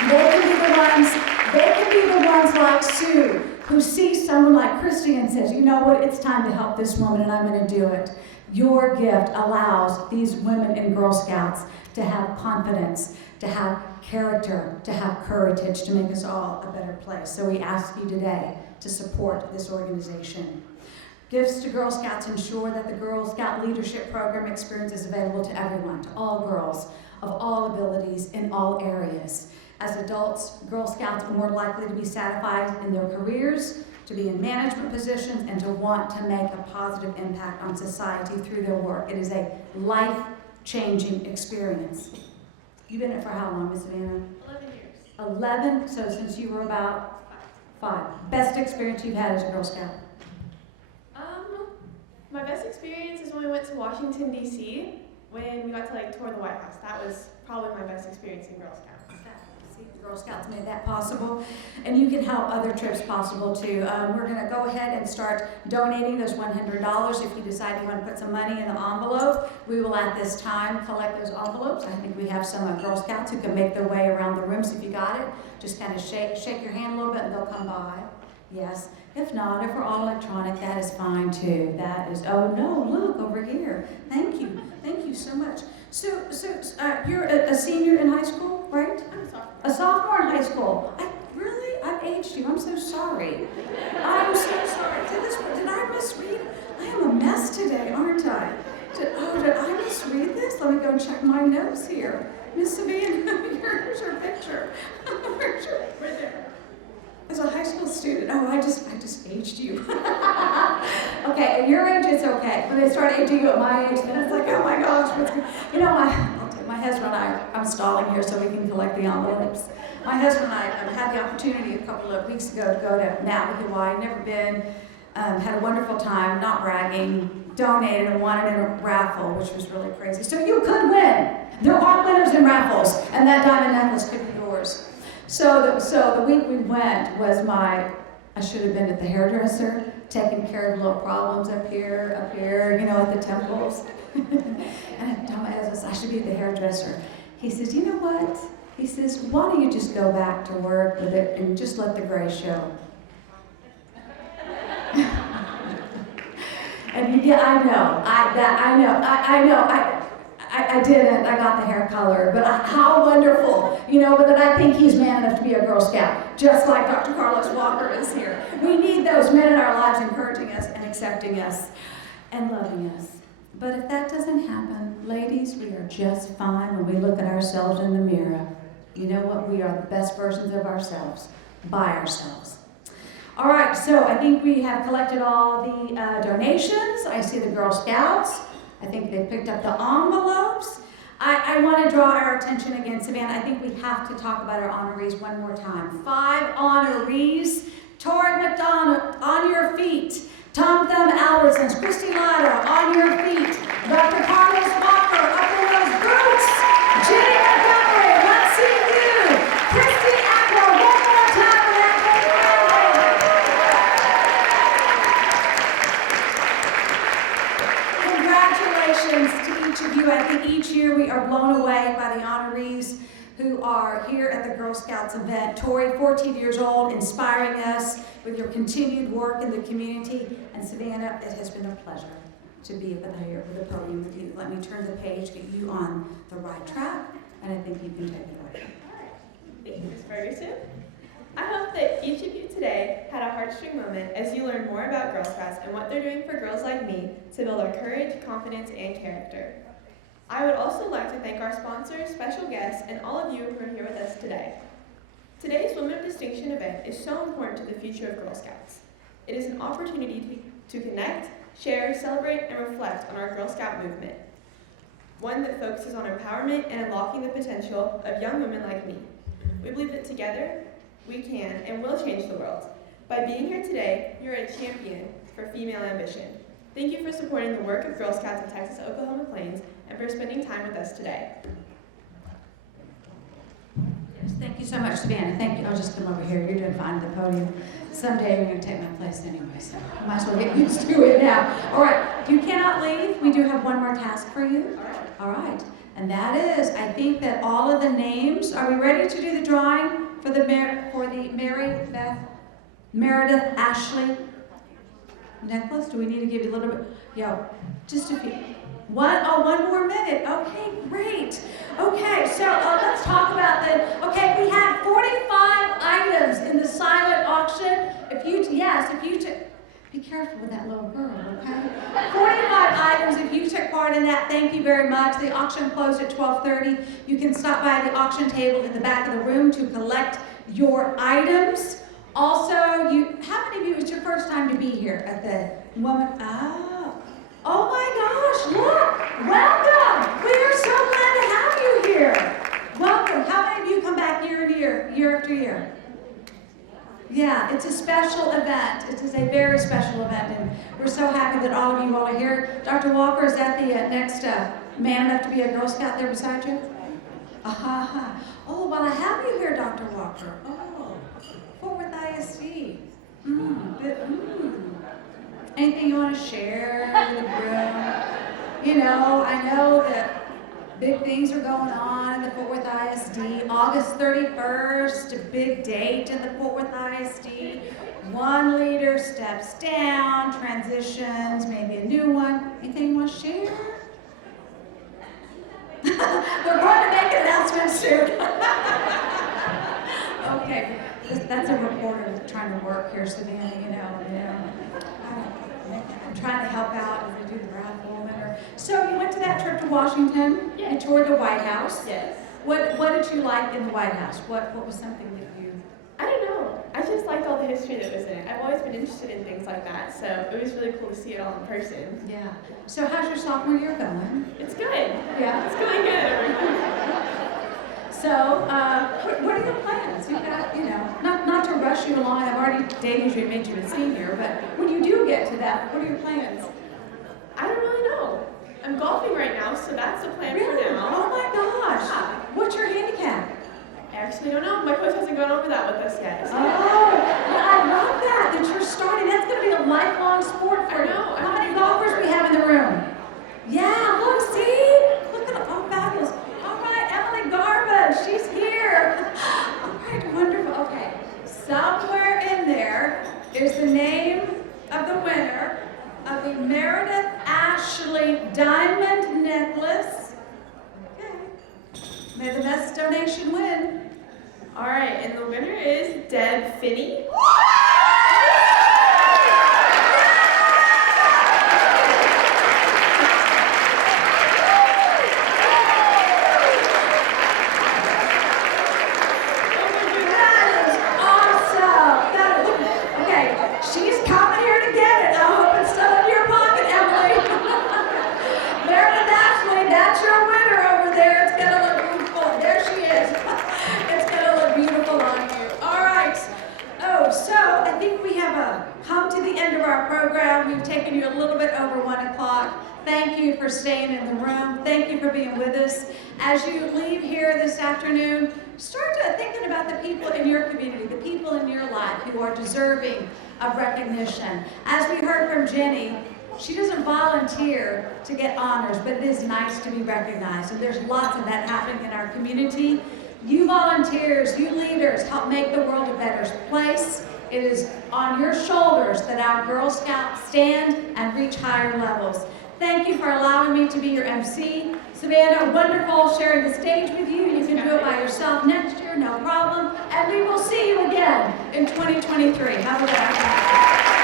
They can be the ones like Sue, who sees someone like Christy and says, you know what, it's time to help this woman and I'm gonna do it. Your gift allows these women and Girl Scouts to have confidence, to have character, to have courage, to make us all a better place. So we ask you today to support this organization. Gifts to Girl Scouts ensure that the Girl Scout Leadership Program experience is available to everyone, to all girls of all abilities in all areas. As adults, Girl Scouts are more likely to be satisfied in their careers, to be in management positions, and to want to make a positive impact on society through their work. It is a life-changing experience. You've been in it for how long, Miss Savannah? 11 years. 11? So since you were about 5. Best experience you've had as a Girl Scout? My best experience is when we went to Washington, D.C., when we got to tour the White House. That was probably my best experience in Girl Scouts. See, the Girl Scouts made that possible, and you can help other trips possible too. We're going to go ahead and start donating those $100. If you decide you want to put some money in the envelope, we will at this time collect those envelopes. I think we have some Girl Scouts who can make their way around the room, so if you got it, just kind of shake your hand a little bit and they'll come by. Yes. If not, if we're all electronic, that is fine too. That is, oh no, look over here. Thank you. Thank you so much. So you're a senior in high school, right? I'm a sophomore. A sophomore in high school. I've aged you. I'm so sorry. I'm so sorry. Did I misread? I am a mess today, aren't I? Did I misread this? Let me go and check my notes here. Miss Savannah, here's your picture. Right there. As a high school student, oh, I just aged you. Okay, at your age, it's okay. When they start aging you at my age, then it's like, oh my gosh, what's going on? You know, my husband and I, I'm stalling here so we can collect the envelopes. My husband and I had the opportunity a couple of weeks ago to go to Maui, Hawaii, never been, had a wonderful time, not bragging, donated and won it in a raffle, which was really crazy. So you could win. There are winners in raffles, and that diamond necklace could be yours. So the week we went was I should have been at the hairdresser, taking care of little problems up here, you know, at the temples. And I told my husband, I should be at the hairdresser. He says, you know what? He says, why don't you just go back to work with it and just let the gray show? And yeah, I know. I didn't. I got the hair colored, but how wonderful. But then I think he's man enough to be a Girl Scout, just like Dr. Carlos Walker is here. We need those men in our lives encouraging us and accepting us and loving us. But if that doesn't happen, ladies, we are just fine when we look at ourselves in the mirror. You know what? We are the best versions of ourselves, by ourselves. All right, so I think we have collected all the donations. I see the Girl Scouts. I think they picked up the envelopes. I want to draw our attention again, Savannah. I think we have to talk about our honorees one more time. 5 honorees. Tori McDonald, on your feet. Thumb Albertsons, Christy Eckler, on your feet. Dr. Carlos Walker, up in those boots. Jenny Montgomery, let's see you. Christy Eckler, one more time for that big family. Congratulations to each of you. I think each year we are blown away by the honorees who are here at the Girl Scouts event. Tori, 14 years old, inspiring us with your continued work in the community. And Savannah, it has been a pleasure to be up here with the podium with you. Let me turn the page, get you on the right track, and I think you can take it away. Thank you, Ms. Ferguson. I hope that each of you today had a heartstring moment as you learned more about Girl Scouts and what they're doing for girls like me to build our courage, confidence, and character. I would also like to thank our sponsors, special guests, and all of you who are here with us today. Today's Women of Distinction event is so important to the future of Girl Scouts. It is an opportunity to connect, share, celebrate, and reflect on our Girl Scout movement, one that focuses on empowerment and unlocking the potential of young women like me. We believe that together, we can and will change the world. By being here today, you're a champion for female ambition. Thank you for supporting the work of Girl Scouts of Texas Oklahoma Plains and for spending time with us today. Yes, thank you so much, Savannah. Thank you. I'll just come over here. You're doing fine at the podium. Someday you're going to take my place anyway, so I might as well get used to it now. All right, you cannot leave. We do have one more task for you. All right, and that is, I think that all of the names, are we ready to do the drawing for the Meredith Ashley necklace? Do we need to give you a little bit? Yeah, just a few. One more minute. Okay, great. Okay, so let's talk about okay, we had 45 items in the silent auction. Be careful with that little girl, okay? 45 items. If you took part in that, thank you very much. The auction closed at 12:30. You can stop by the auction table in the back of the room to collect your items. Also, how many of you, it's your first time to be here at the Women? Oh my gosh, look, welcome. We are so glad to have you here. Welcome. How many of you come back year after year? Yeah, it's a special event. It is a very special event, and we're so happy that all of you all are here. Dr. Walker, is that the next man enough to be a Girl Scout there beside you? Oh, well, I have you here, Dr. Walker. Oh, Fort Worth ISD. Anything you want to share with the room? I know that big things are going on in the Fort Worth ISD. August 31st, a big date in the Fort Worth ISD. One leader steps down, transitions, maybe a new one. Anything you want to share? We're going to make an announcement soon. Okay, that's a reporter trying to work here, Savannah, I'm trying to help out as we do the raffle. So you went to that trip to Washington. Yeah. You toured the White House. Yes. What did you like in the White House? What was something that you? I don't know. I just liked all the history that was in it. I've always been interested in things like that, so it was really cool to see it all in person. Yeah. So how's your sophomore year going? It's good. Yeah. It's going good. So, what are your plans? You've got, not to rush you along. I've already dated you and made you a senior, but when you do get to that, what are your plans? I don't really know. I'm golfing right now, so that's the plan really? For now. Oh my gosh. Yeah. What's your handicap? I actually don't know. My coach hasn't gone over that with us yet. So. Oh, well, I love that you're starting. That's going to be a lifelong sport for you. I know. How many golfers we have in the room? Yeah, look, see? Look at fabulous. All right, Emily Garba, she's here. All right, wonderful. Okay, somewhere in there is the name of the winner of the Meredith Ashley Diamond Necklace May the best donation win. All right, and the winner is Deb Finney. She's coming here to get it. I hope it's still in your pocket, Emily. Meredith Ashley, that's your winner over there. It's gonna look beautiful. There she is. It's gonna look beautiful on you. All right. Oh, so I think we have come to the end of our program. We've taken you a little bit over 1 o'clock. Thank you for staying in the room. Thank you for being with us. As you leave here this afternoon, start thinking about the people in your community, the people in your life who are deserving of recognition. As we heard from Jenny, she doesn't volunteer to get honors, but it is nice to be recognized. And there's lots of that happening in our community. You volunteers, you leaders, help make the world a better place. It is on your shoulders that our Girl Scouts stand and reach higher levels. Thank you for allowing me to be your MC. Savannah, wonderful sharing the stage with you. You can do it by yourself next year, no problem. And we will see you again in 2023. Have a good afternoon.